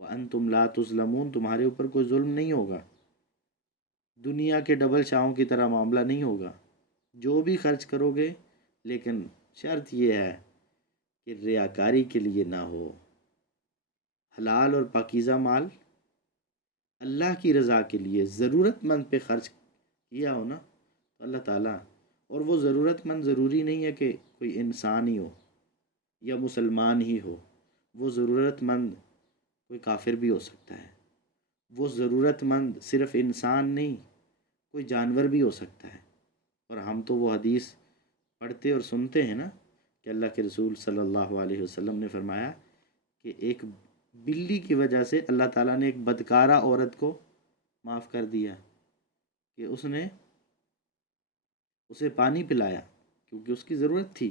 وَأَنْتُمْ لَا تُظْلَمُونَ، تمہارے اوپر کوئی ظلم نہیں ہوگا، دنیا کے ڈبل چاؤں کی طرح معاملہ نہیں ہوگا، جو بھی خرچ کرو گے، لیکن شرط یہ ہے کہ ریاکاری کے لیے نہ ہو، حلال اور پاکیزہ مال اللہ کی رضا کے لیے ضرورت مند پہ خرچ کیا ہو نا، تو اللہ تعالیٰ، اور وہ ضرورت مند ضروری نہیں ہے کہ کوئی انسان ہی ہو یا مسلمان ہی ہو، وہ ضرورت مند کوئی کافر بھی ہو سکتا ہے، وہ ضرورت مند صرف انسان نہیں، کوئی جانور بھی ہو سکتا ہے۔ اور ہم تو وہ حدیث پڑھتے اور سنتے ہیں نا کہ اللہ کے رسول صلی اللہ علیہ وسلم نے فرمایا کہ ایک بلی کی وجہ سے اللہ تعالیٰ نے ایک بدکارہ عورت کو معاف کر دیا، کہ اس نے اسے پانی پلایا کیونکہ اس کی ضرورت تھی،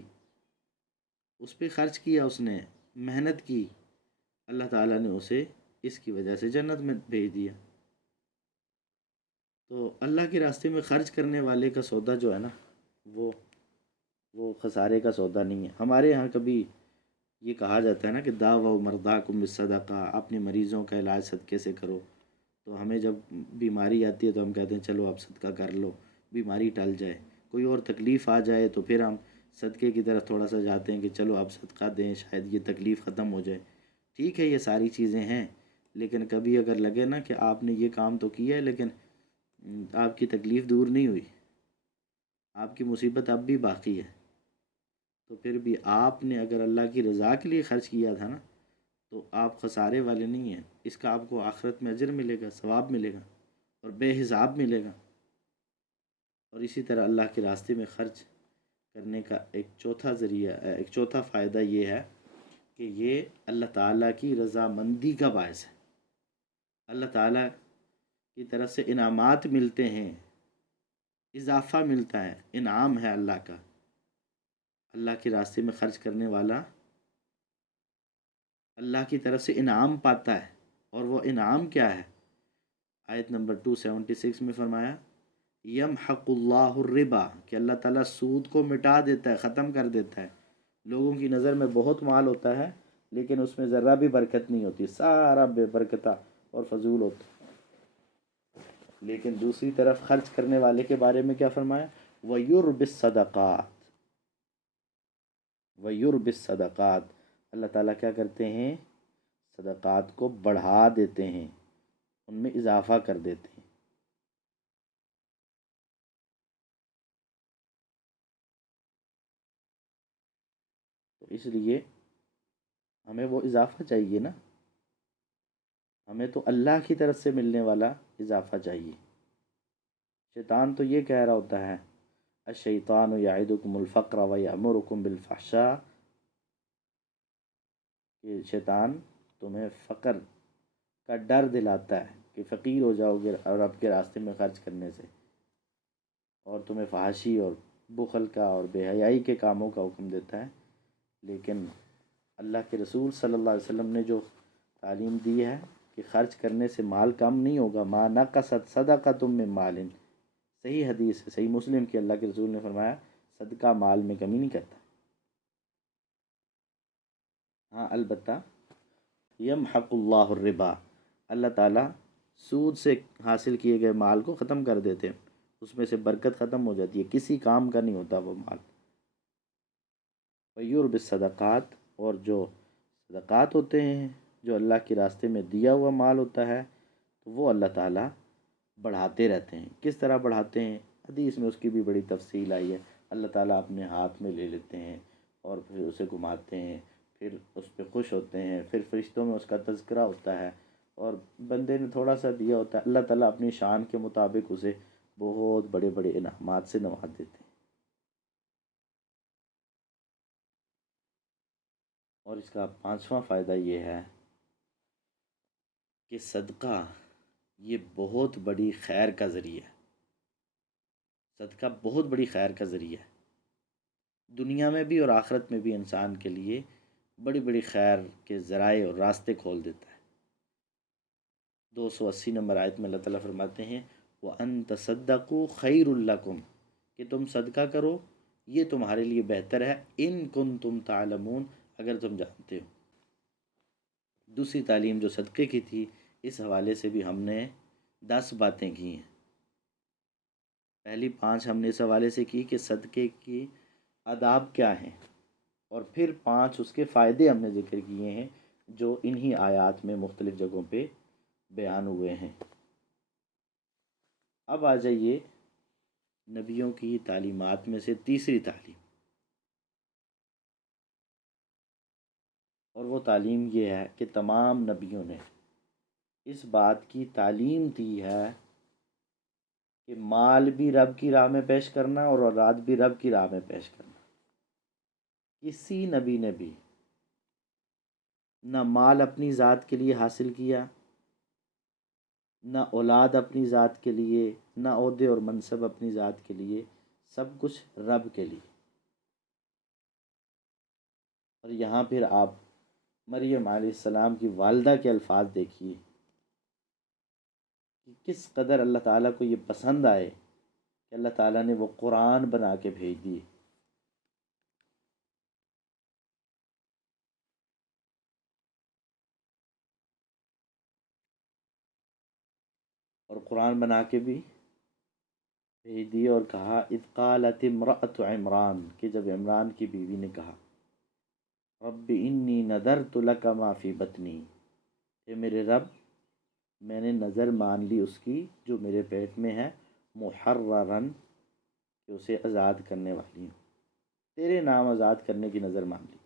اس پہ خرچ کیا، اس نے محنت کی، اللہ تعالیٰ نے اسے اس کی وجہ سے جنت میں بھیج دیا۔ تو اللہ کے راستے میں خرچ کرنے والے کا سودا جو ہے نا، وہ وہ خسارے کا سودا نہیں ہے۔ ہمارے ہاں کبھی یہ کہا جاتا ہے نا کہ داو مرداکم بالصدقہ، اپنے مریضوں کا علاج صدقے سے کرو، تو ہمیں جب بیماری آتی ہے تو ہم کہتے ہیں چلو آپ صدقہ کر لو، بیماری ٹل جائے، کوئی اور تکلیف آ جائے تو پھر ہم صدقے کی طرف تھوڑا سا جاتے ہیں کہ چلو آپ صدقہ دیں، شاید یہ تکلیف ختم ہو جائے۔ ٹھیک ہے، یہ ساری چیزیں ہیں، لیکن کبھی اگر لگے نا کہ آپ نے یہ کام تو کیا ہے لیکن آپ کی تکلیف دور نہیں ہوئی، آپ کی مصیبت اب بھی باقی ہے، تو پھر بھی آپ نے اگر اللہ کی رضا کے لیے خرچ کیا تھا نا، تو آپ خسارے والے نہیں ہیں، اس کا آپ کو آخرت میں اجر ملے گا، ثواب ملے گا اور بے حساب ملے گا۔ اور اسی طرح اللہ کے راستے میں خرچ کرنے کا ایک چوتھا فائدہ یہ ہے کہ یہ اللہ تعالیٰ کی رضامندی کا باعث ہے، اللہ تعالیٰ کی طرف سے انعامات ملتے ہیں، اضافہ ملتا ہے، انعام ہے اللہ کا، اللہ کے راستے میں خرچ کرنے والا اللہ کی طرف سے انعام پاتا ہے، اور وہ انعام کیا ہے؟ آیت نمبر 276 میں فرمایا یمحق اللہ الربا، کہ اللہ تعالیٰ سود کو مٹا دیتا ہے، ختم کر دیتا ہے۔ لوگوں کی نظر میں بہت مال ہوتا ہے لیکن اس میں ذرہ بھی برکت نہیں ہوتی، سارا بے برکتہ اور فضول ہوتا ہے۔ لیکن دوسری طرف خرچ کرنے والے کے بارے میں کیا فرمایا؟ وَيُرْبِ الصَّدَقَاتِ، وَيُرْبِ الصَّدَقَاتِ، اللہ تعالیٰ کیا کرتے ہیں؟ صدقات کو بڑھا دیتے ہیں، ان میں اضافہ کر دیتے ہیں۔ تو اس لیے ہمیں وہ اضافہ چاہیے نا، ہمیں تو اللہ کی طرف سے ملنے والا اضافہ چاہیے۔ شیطان تو یہ کہہ رہا ہوتا ہے الشیطان یعدکم الفقر ویأمرکم بالفحشاء، کہ شیطان تمہیں فقر کا ڈر دلاتا ہے کہ فقیر ہو جاؤ گے اور رب کے راستے میں خرچ کرنے سے، اور تمہیں فحاشی اور بخل کا اور بے حیائی کے کاموں کا حکم دیتا ہے۔ لیکن اللہ کے رسول صلی اللہ علیہ وسلم نے جو تعلیم دی ہے کہ خرچ کرنے سے مال کم نہیں ہوگا، ما نقصت صدقۃ من مال، صحیح حدیث ہے، صحیح مسلم کی، اللہ کے رسول نے فرمایا صدقہ مال میں کمی نہیں کرتا۔ ہاں البتہ یمحق اللہ الربا، اللہ تعالیٰ سود سے حاصل کیے گئے مال کو ختم کر دیتے ہیں، اس میں سے برکت ختم ہو جاتی ہے، کسی کام کا نہیں ہوتا وہ مال۔ وَيُرْبِ الصَّدَقَاتِ، اور جو صدقات ہوتے ہیں، جو اللہ کے راستے میں دیا ہوا مال ہوتا ہے، تو وہ اللہ تعالیٰ بڑھاتے رہتے ہیں۔ کس طرح بڑھاتے ہیں؟ حدیث میں اس کی بھی بڑی تفصیل آئی ہے۔ اللہ تعالیٰ اپنے ہاتھ میں لے لیتے ہیں اور پھر اسے گھماتے ہیں، پھر اس پہ خوش ہوتے ہیں، پھر فرشتوں میں اس کا تذکرہ ہوتا ہے، اور بندے نے تھوڑا سا دیا ہوتا ہے، اللہ تعالیٰ اپنی شان کے مطابق اسے بہت بڑے بڑے انعامات سے نواز دیتے ہیں۔ اور اس کا پانچواں فائدہ یہ ہے کہ صدقہ یہ بہت بڑی خیر کا ذریعہ ہے، صدقہ بہت بڑی خیر کا ذریعہ ہے، دنیا میں بھی اور آخرت میں بھی انسان کے لیے بڑی بڑی خیر کے ذرائع اور راستے کھول دیتا ہے۔ 280 نمبر آیت میں اللہ تعالیٰ فرماتے ہیں وَأَن تَصَدَّقُوا خَيْرٌ لَكُمْ، کہ تم صدقہ کرو یہ تمہارے لیے بہتر ہے، ان کنتم تعلمون، اگر تم جانتے ہو۔ دوسری تعلیم جو صدقے کی تھی، اس حوالے سے بھی ہم نے 10 باتیں کی ہیں۔ پہلی 5 ہم نے اس حوالے سے کی کہ صدقے کی آداب کیا ہیں، اور پھر 5 اس کے فائدے ہم نے ذکر کیے ہیں جو انہی آیات میں مختلف جگہوں پہ بیان ہوئے ہیں۔ اب آ جائیے نبیوں کی تعلیمات میں سے تیسری تعلیم، اور وہ تعلیم یہ ہے کہ تمام نبیوں نے اس بات کی تعلیم دی ہے کہ مال بھی رب کی راہ میں پیش کرنا اور اولاد بھی رب کی راہ میں پیش کرنا۔ کسی نبی نے بھی نہ مال اپنی ذات کے لیے حاصل کیا، نہ اولاد اپنی ذات کے لیے، نہ عہدے اور منصب اپنی ذات کے لیے، سب کچھ رب کے لیے۔ اور یہاں پھر آپ مریم علیہ السلام کی والدہ کے الفاظ دیکھیے کہ کس قدر اللہ تعالیٰ کو یہ پسند آئے کہ اللہ تعالیٰ نے وہ قرآن بنا کے بھیج دیے۔ اور قرآن بنا کے بھی بھیج دیے، اور کہا اذ قالت امرأۃ عمران، کہ جب عمران کی بیوی نے کہا رب انی نذرت لک ما فی بطنی، کہ میرے رب میں نے نظر مان لی اس کی جو میرے پیٹ میں ہے، محررن، کہ اسے آزاد کرنے والی ہوں، تیرے نام آزاد کرنے کی نظر مان لی،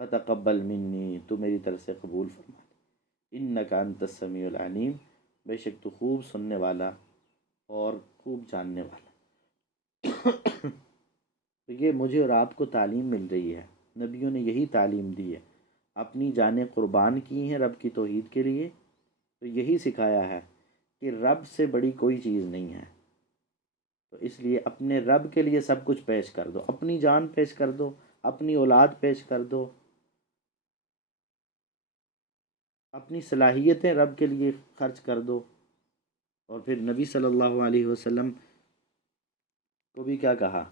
فتقبل منی، تو میری طرف سے قبول فرما لے، انک انت السمیع العلیم، بے شک تو خوب سننے والا اور خوب جاننے والا۔ تو یہ مجھے اور آپ کو تعلیم مل رہی ہے، نبیوں نے یہی تعلیم دی ہے، اپنی جانیں قربان کی ہیں رب کی توحید کے لیے، تو یہی سکھایا ہے کہ رب سے بڑی کوئی چیز نہیں ہے، تو اس لیے اپنے رب کے لیے سب کچھ پیش کر دو، اپنی جان پیش کر دو، اپنی اولاد پیش کر دو، اپنی صلاحیتیں رب کے لیے خرچ کر دو۔ اور پھر نبی صلی اللہ علیہ وسلم کو بھی کیا کہا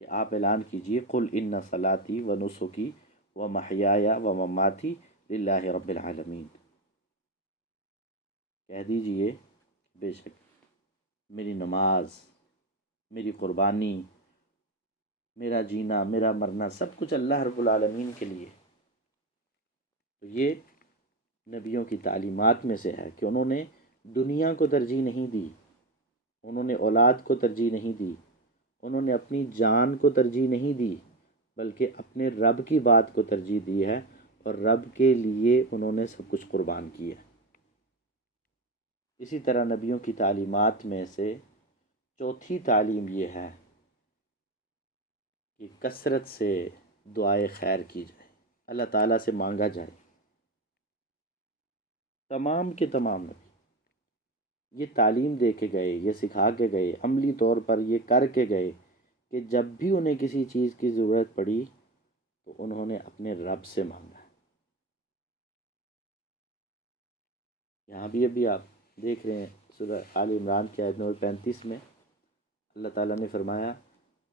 کہ آپ اعلان کیجئے قل ان صلاتی و نسکی و محیای و مماتی للہ رب العالمین، کہہ دیجئے بے شک میری نماز، میری قربانی، میرا جینا، میرا مرنا، سب کچھ اللہ رب العالمین کے لیے۔ تو یہ نبیوں کی تعلیمات میں سے ہے کہ انہوں نے دنیا کو ترجیح نہیں دی، انہوں نے اولاد کو ترجیح نہیں دی، انہوں نے اپنی جان کو ترجیح نہیں دی، بلکہ اپنے رب کی بات کو ترجیح دی ہے، اور رب کے لیے انہوں نے سب کچھ قربان کیا۔ اسی طرح نبیوں کی تعلیمات میں سے چوتھی تعلیم یہ ہے کہ کثرت سے دعائے خیر کی جائے، اللہ تعالیٰ سے مانگا جائے۔ تمام کے تمام نبی یہ تعلیم دے کے گئے، یہ سکھا کے گئے، عملی طور پر یہ کر کے گئے کہ جب بھی انہیں کسی چیز کی ضرورت پڑی تو انہوں نے اپنے رب سے مانگا۔ یہاں بھی ابھی آپ دیکھ رہے ہیں سورہ آل عمران کی آیت نمبر 35 میں اللہ تعالیٰ نے فرمایا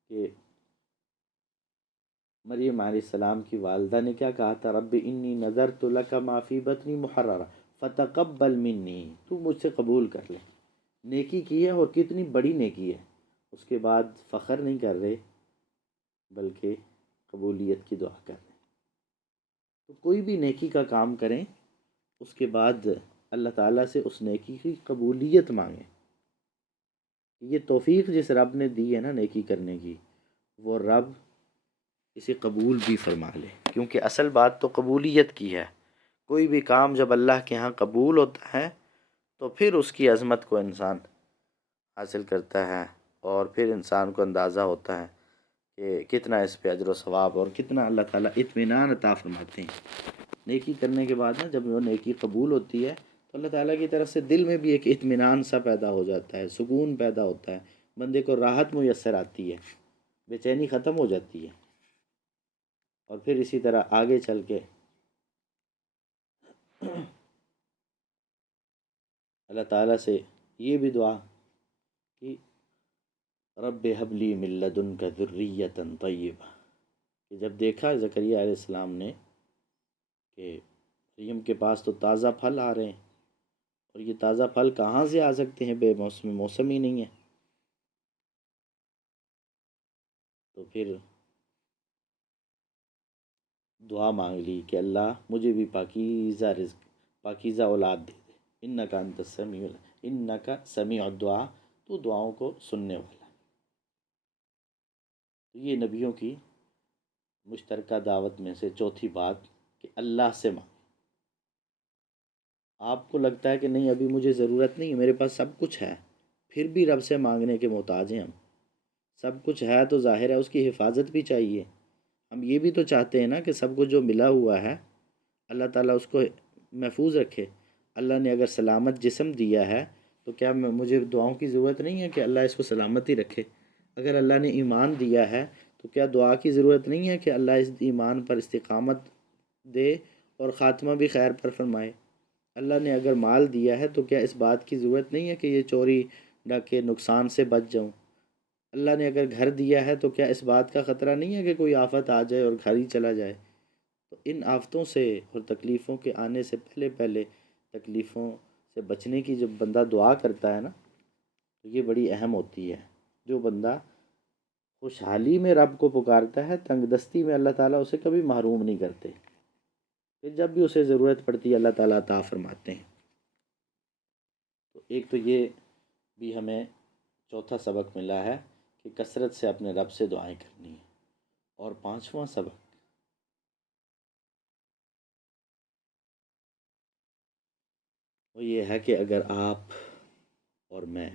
کہ مریم علیہ السلام کی والدہ نے کیا کہا تھا، رب انی نذرت لک ما فی بطنی محررا فتقبل منی، تو مجھ سے قبول کر لے۔ نیکی کی ہے، اور کتنی بڑی نیکی ہے، اس کے بعد فخر نہیں کر رہے بلکہ قبولیت کی دعا کر رہے۔ تو کوئی بھی نیکی کا کام کریں اس کے بعد اللہ تعالیٰ سے اس نیکی کی قبولیت مانگیں۔ یہ توفیق جس رب نے دی ہے نا نیکی کرنے کی، وہ رب اسے قبول بھی فرما لے، کیونکہ اصل بات تو قبولیت کی ہے۔ کوئی بھی کام جب اللہ کے ہاں قبول ہوتا ہے تو پھر اس کی عظمت کو انسان حاصل کرتا ہے، اور پھر انسان کو اندازہ ہوتا ہے کہ کتنا اس پہ اجر و ثواب اور کتنا اللہ تعالیٰ اطمینان عطا فرماتے ہیں۔ نیکی کرنے کے بعد نا جب وہ نیکی قبول ہوتی ہے تو اللہ تعالیٰ کی طرف سے دل میں بھی ایک اطمینان سا پیدا ہو جاتا ہے، سکون پیدا ہوتا ہے، بندے کو راحت میسر آتی ہے، بے چینی ختم ہو جاتی ہے۔ اور پھر اسی طرح آگے چل کے اللہ تعالیٰ سے یہ بھی دعا کہ رب ہب لی من لدنک ذریۃ طیبہ، کہ جب دیکھا زکریا علیہ السلام نے کہ تو کے پاس تو تازہ پھل آ رہے ہیں، اور یہ تازہ پھل کہاں سے آ سکتے ہیں؟ بے موسم، موسم ہی نہیں ہے۔ تو پھر دعا مانگ لی کہ اللہ مجھے بھی پاکیزہ رزق، پاکیزہ اولاد دے دے، انکا انت السمیع، انکا سمیع الدعا، تو دعاؤں کو سننے والا۔ تو یہ نبیوں کی مشترکہ دعوت میں سے چوتھی بات کہ اللہ سے مانگ۔ آپ کو لگتا ہے کہ نہیں ابھی مجھے ضرورت نہیں ہے، میرے پاس سب کچھ ہے، پھر بھی رب سے مانگنے کے محتاج ہیں ہم۔ سب کچھ ہے تو ظاہر ہے اس کی حفاظت بھی چاہیے۔ ہم یہ بھی تو چاہتے ہیں نا کہ سب کچھ جو ملا ہوا ہے اللہ تعالیٰ اس کو محفوظ رکھے۔ اللہ نے اگر سلامت جسم دیا ہے تو کیا مجھے دعاؤں کی ضرورت نہیں ہے کہ اللہ اس کو سلامت ہی رکھے؟ اگر اللہ نے ایمان دیا ہے تو کیا دعا کی ضرورت نہیں ہے کہ اللہ اس ایمان پر استقامت دے اور خاتمہ بھی خیر پر فرمائے؟ اللہ نے اگر مال دیا ہے تو کیا اس بات کی ضرورت نہیں ہے کہ یہ چوری ڈاکے نقصان سے بچ جاؤں؟ اللہ نے اگر گھر دیا ہے تو کیا اس بات کا خطرہ نہیں ہے کہ کوئی آفت آ جائے اور گھر ہی چلا جائے؟ تو ان آفتوں سے اور تکلیفوں کے آنے سے پہلے پہلے تکلیفوں سے بچنے کی جب بندہ دعا کرتا ہے نا تو یہ بڑی اہم ہوتی ہے۔ جو بندہ خوشحالی میں رب کو پکارتا ہے، تنگ دستی میں اللہ تعالیٰ اسے کبھی محروم نہیں کرتے، پھر جب بھی اسے ضرورت پڑتی ہے اللہ تعالیٰ عطا فرماتے ہیں۔ تو ایک تو یہ بھی ہمیں چوتھا سبق ملا ہے کہ کثرت سے اپنے رب سے دعائیں کرنی ہیں۔ اور پانچواں سبق وہ یہ ہے کہ اگر آپ اور میں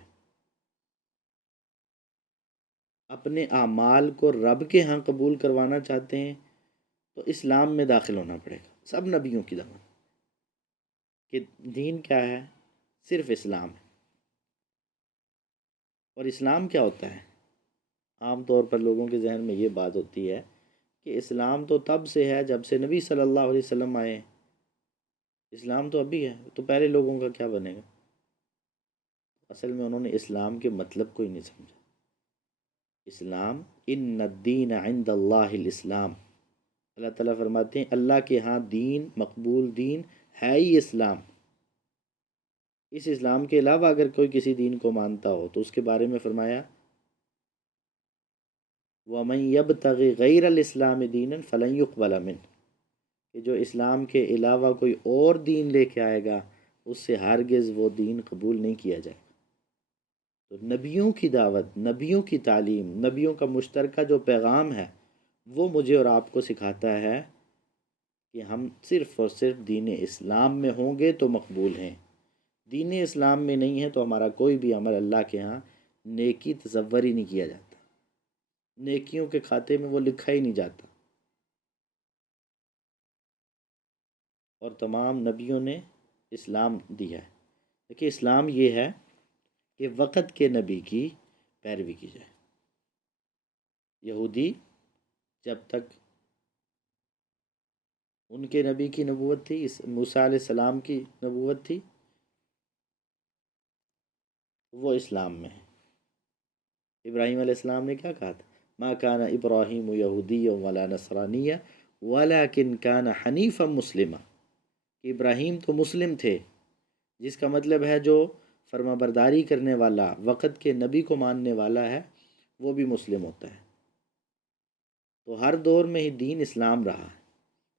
اپنے اعمال کو رب کے ہاں قبول کروانا چاہتے ہیں تو اسلام میں داخل ہونا پڑے گا۔ سب نبیوں کی دعوت کہ دین کیا ہے؟ صرف اسلام ہے۔ اور اسلام کیا ہوتا ہے؟ عام طور پر لوگوں کے ذہن میں یہ بات ہوتی ہے کہ اسلام تو تب سے ہے جب سے نبی صلی اللہ علیہ وسلم آئے ہیں، اسلام تو ابھی ہے، تو پہلے لوگوں کا کیا بنے گا؟ اصل میں انہوں نے اسلام کے مطلب کو ہی نہیں سمجھا۔ اسلام، ان الدین عند اللہ الاسلام، اللہ تعالیٰ فرماتے ہیں اللہ کے ہاں دین، مقبول دین ہے ہی اسلام۔ اس اسلام کے علاوہ اگر کوئی کسی دین کو مانتا ہو تو اس کے بارے میں فرمایا وَمَن يَبْتَغِ غَيْرَ الْإِسْلَامِ دِينًا فَلَن يُقْبَلَ مِنْهُ، کہ جو اسلام کے علاوہ کوئی اور دین لے کے آئے گا اس سے ہرگز وہ دین قبول نہیں کیا جائے۔ تو نبیوں کی دعوت، نبیوں کی تعلیم، نبیوں کا مشترکہ جو پیغام ہے وہ مجھے اور آپ کو سکھاتا ہے کہ ہم صرف اور صرف دین اسلام میں ہوں گے تو مقبول ہیں، دین اسلام میں نہیں ہے تو ہمارا کوئی بھی عمل اللہ کے ہاں نیکی تصور ہی نہیں کیا جاتا، نیکیوں کے کھاتے میں وہ لکھا ہی نہیں جاتا۔ اور تمام نبیوں نے اسلام دیا ہے۔ دیکھیے اسلام یہ ہے کہ وقت کے نبی کی پیروی کی جائے۔ یہودی جب تک ان کے نبی کی نبوت تھی، موسیٰ علیہ السلام کی نبوت تھی، وہ اسلام میں ہے۔ ابراہیم علیہ السلام نے کیا کہا تھا؟ ما کان ابراہیم یہودی ولا نصرانیہ ولکن کان حنیفا مسلما، کہ ابراہیم تو مسلم تھے، جس کا مطلب ہے جو فرما برداری کرنے والا، وقت کے نبی کو ماننے والا ہے وہ بھی مسلم ہوتا ہے۔ تو ہر دور میں ہی دین اسلام رہا ہے،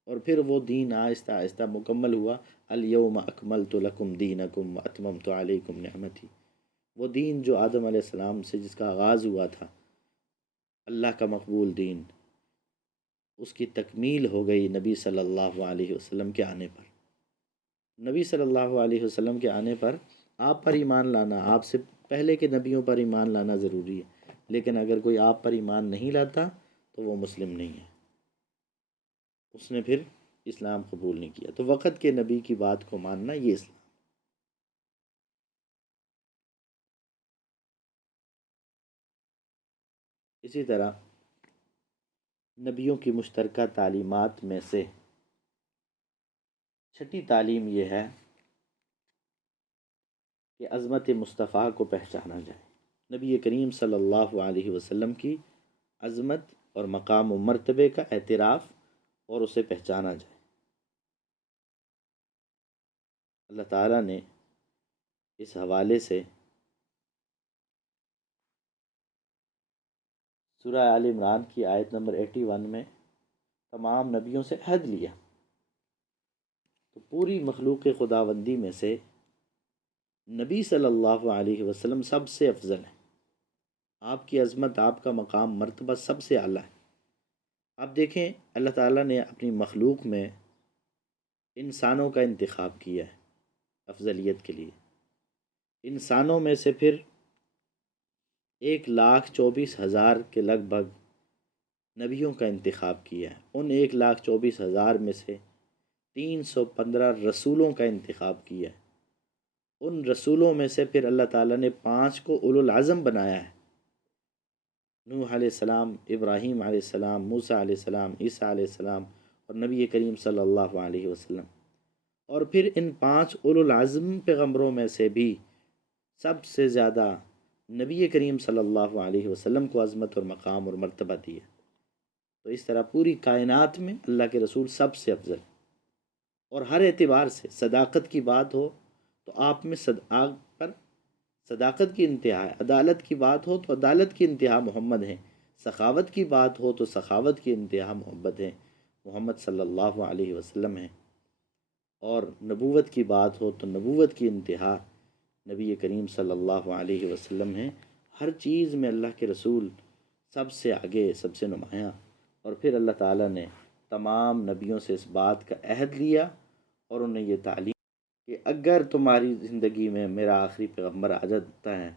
اور پھر وہ دین آہستہ آہستہ مکمل ہوا۔ الیوم اکملت لکم دینکم واتممت علیکم نعمتی، وہ دین جو آدم علیہ السلام سے جس کا آغاز ہوا تھا، اللہ کا مقبول دین، اس کی تکمیل ہو گئی نبی صلی اللہ علیہ وسلم کے آنے پر۔ نبی صلی اللہ علیہ وسلم کے آنے پر آپ پر ایمان لانا، آپ سے پہلے کے نبیوں پر ایمان لانا ضروری ہے، لیکن اگر کوئی آپ پر ایمان نہیں لاتا تو وہ مسلم نہیں ہے، اس نے پھر اسلام قبول نہیں کیا۔ تو وقت کے نبی کی بات کو ماننا یہ اسلام۔ اسی طرح نبیوں کی مشترکہ تعلیمات میں سے چھٹی تعلیم یہ ہے کہ عظمت مصطفیٰ کو پہچانا جائے، نبی کریم صلی اللہ علیہ وسلم کی عظمت اور مقام و مرتبے کا اعتراف اور اسے پہچانا جائے۔ اللہ تعالیٰ نے اس حوالے سے سورہ آل عمران کی آیت نمبر 81 میں تمام نبیوں سے عہد لیا۔ تو پوری مخلوق خداوندی میں سے نبی صلی اللہ علیہ وسلم سب سے افضل ہے۔ آپ کی عظمت، آپ کا مقام، مرتبہ سب سے اعلیٰ ہے۔ آپ دیکھیں اللہ تعالیٰ نے اپنی مخلوق میں انسانوں کا انتخاب کیا ہے افضلیت کے لیے۔ انسانوں میں سے پھر 1,24,000 کے لگ بھگ نبیوں کا انتخاب کیا ہے۔ ان 1,24,000 میں سے 315 رسولوں کا انتخاب کیا ہے۔ ان رسولوں میں سے پھر اللہ تعالیٰ نے 5 کو اولو العزم بنایا ہے، نوح علیہ السلام، ابراہیم علیہ السلام، موسیٰ علیہ السلام، عیسیٰ علیہ السلام اور نبی کریم صلی اللہ علیہ وسلم۔ اور پھر ان 5 اولو العزم پیغمبروں میں سے بھی سب سے زیادہ نبی کریم صلی اللہ علیہ وسلم کو عظمت اور مقام اور مرتبہ دی ہے۔ تو اس طرح پوری کائنات میں اللہ کے رسول سب سے افضل، اور ہر اعتبار سے صداقت کی بات ہو تو آپ میں صداقت کی انتہا ہے، عدالت کی بات ہو تو عدالت کی انتہا محمد ہیں، سخاوت کی بات ہو تو سخاوت کی انتہا محمد ہیں، محمد صلی اللہ علیہ وسلم ہیں، اور نبوت کی بات ہو تو نبوت کی انتہا نبی کریم صلی اللہ علیہ وسلم ہیں۔ ہر چیز میں اللہ کے رسول سب سے آگے، سب سے نمایاں۔ اور پھر اللہ تعالیٰ نے تمام نبیوں سے اس بات کا عہد لیا اور انہیں یہ تعلیم کہ اگر تمہاری زندگی میں میرا آخری پیغمبر آ جاتا ہے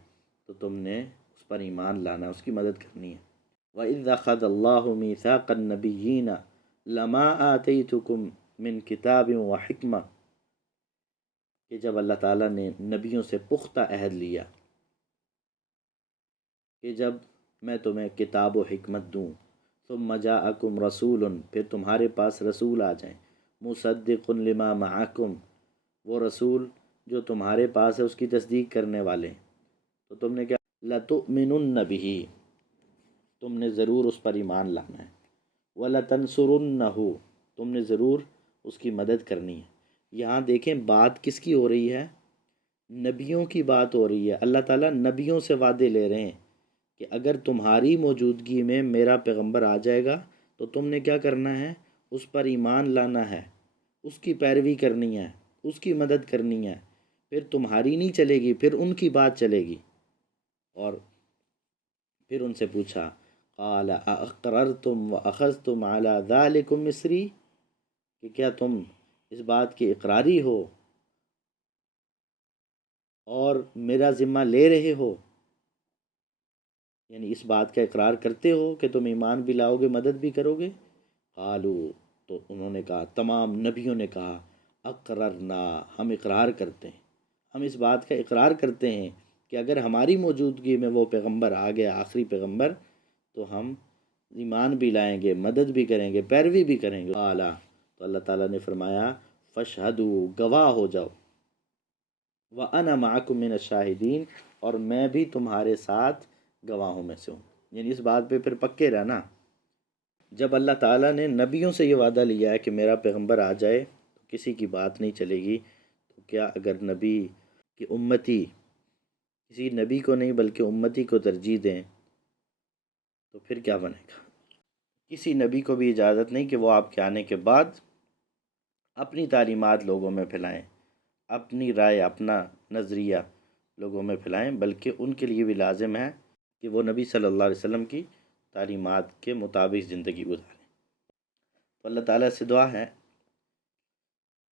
تو تم نے اس پر ایمان لانا، اس کی مدد کرنی ہے۔ وَإِذْ أَخَذَ اللَّهُ مِيثَاقَ النَّبِيِّينَ لَمَا آتَيْتُكُم مِّن كِتَابٍ وَحِكْمَةٍ، کہ جب اللہ تعالیٰ نے نبیوں سے پختہ عہد لیا کہ جب میں تمہیں کتاب و حکمت دوں، ثم جاءکم رسول، پھر تمہارے پاس رسول آ جائیں، مصدق لما معکم، وہ رسول جو تمہارے پاس ہے اس کی تصدیق کرنے والے ہیں، تو تم نے کیا لَتُؤْمِنُنَّ بِهِ، تم نے ضرور اس پر ایمان لانا ہے، وَلَتَنْصُرُنَّهُ، تم نے ضرور اس کی مدد کرنی ہے۔ یہاں دیکھیں بات کس کی ہو رہی ہے؟ نبیوں کی بات ہو رہی ہے۔ اللہ تعالیٰ نبیوں سے وعدے لے رہے ہیں کہ اگر تمہاری موجودگی میں میرا پیغمبر آ جائے گا تو تم نے کیا کرنا ہے؟ اس پر ایمان لانا ہے، اس کی پیروی کرنی ہے، اس کی مدد کرنی ہے۔ پھر تمہاری نہیں چلے گی، پھر ان کی بات چلے گی۔ اور پھر ان سے پوچھا قال اقررتم واخذتم على ذلكم مصری، کہ کیا تم اس بات کے اقراری ہو اور میرا ذمہ لے رہے ہو، یعنی اس بات کا اقرار کرتے ہو کہ تم ایمان بھی لاؤ گے، مدد بھی کرو گے؟ قالو، تو انہوں نے کہا، تمام نبیوں نے کہا، اقررنا، ہم اقرار کرتے ہیں، ہم اس بات کا اقرار کرتے ہیں کہ اگر ہماری موجودگی میں وہ پیغمبر آ گیا، آخری پیغمبر، تو ہم ایمان بھی لائیں گے، مدد بھی کریں گے، پیروی بھی کریں گے۔ اعلیٰ، تو اللہ تعالیٰ نے فرمایا فشہدوا، گواہ ہو جاؤ، وَأَنَا مَعَكُم مِّنَ الشَّاهِدِينَ، اور میں بھی تمہارے ساتھ گواہوں میں سے ہوں۔ یعنی اس بات پہ پھر پکے رہنا۔ جب اللہ تعالیٰ نے نبیوں سے یہ وعدہ لیا ہے کہ میرا پیغمبر آ جائے تو کسی کی بات نہیں چلے گی، تو کیا اگر نبی کی امتی کسی نبی کو نہیں بلکہ امتی کو ترجیح دیں تو پھر کیا بنے گا؟ کسی نبی کو بھی اجازت نہیں کہ وہ آپ کے آنے کے بعد اپنی تعلیمات لوگوں میں پھیلائیں، اپنی رائے، اپنا نظریہ لوگوں میں پھیلائیں، بلکہ ان کے لیے بھی لازم ہے کہ وہ نبی صلی اللہ علیہ وسلم کی تعلیمات کے مطابق زندگی گزاریں۔ تو اللہ تعالیٰ سے دعا ہے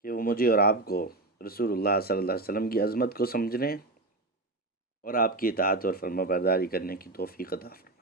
کہ وہ مجھے اور آپ کو رسول اللہ صلی اللہ علیہ وسلم کی عظمت کو سمجھنے اور آپ کی اطاعت اور فرما برداری کرنے کی توفیق عطا فرمائے۔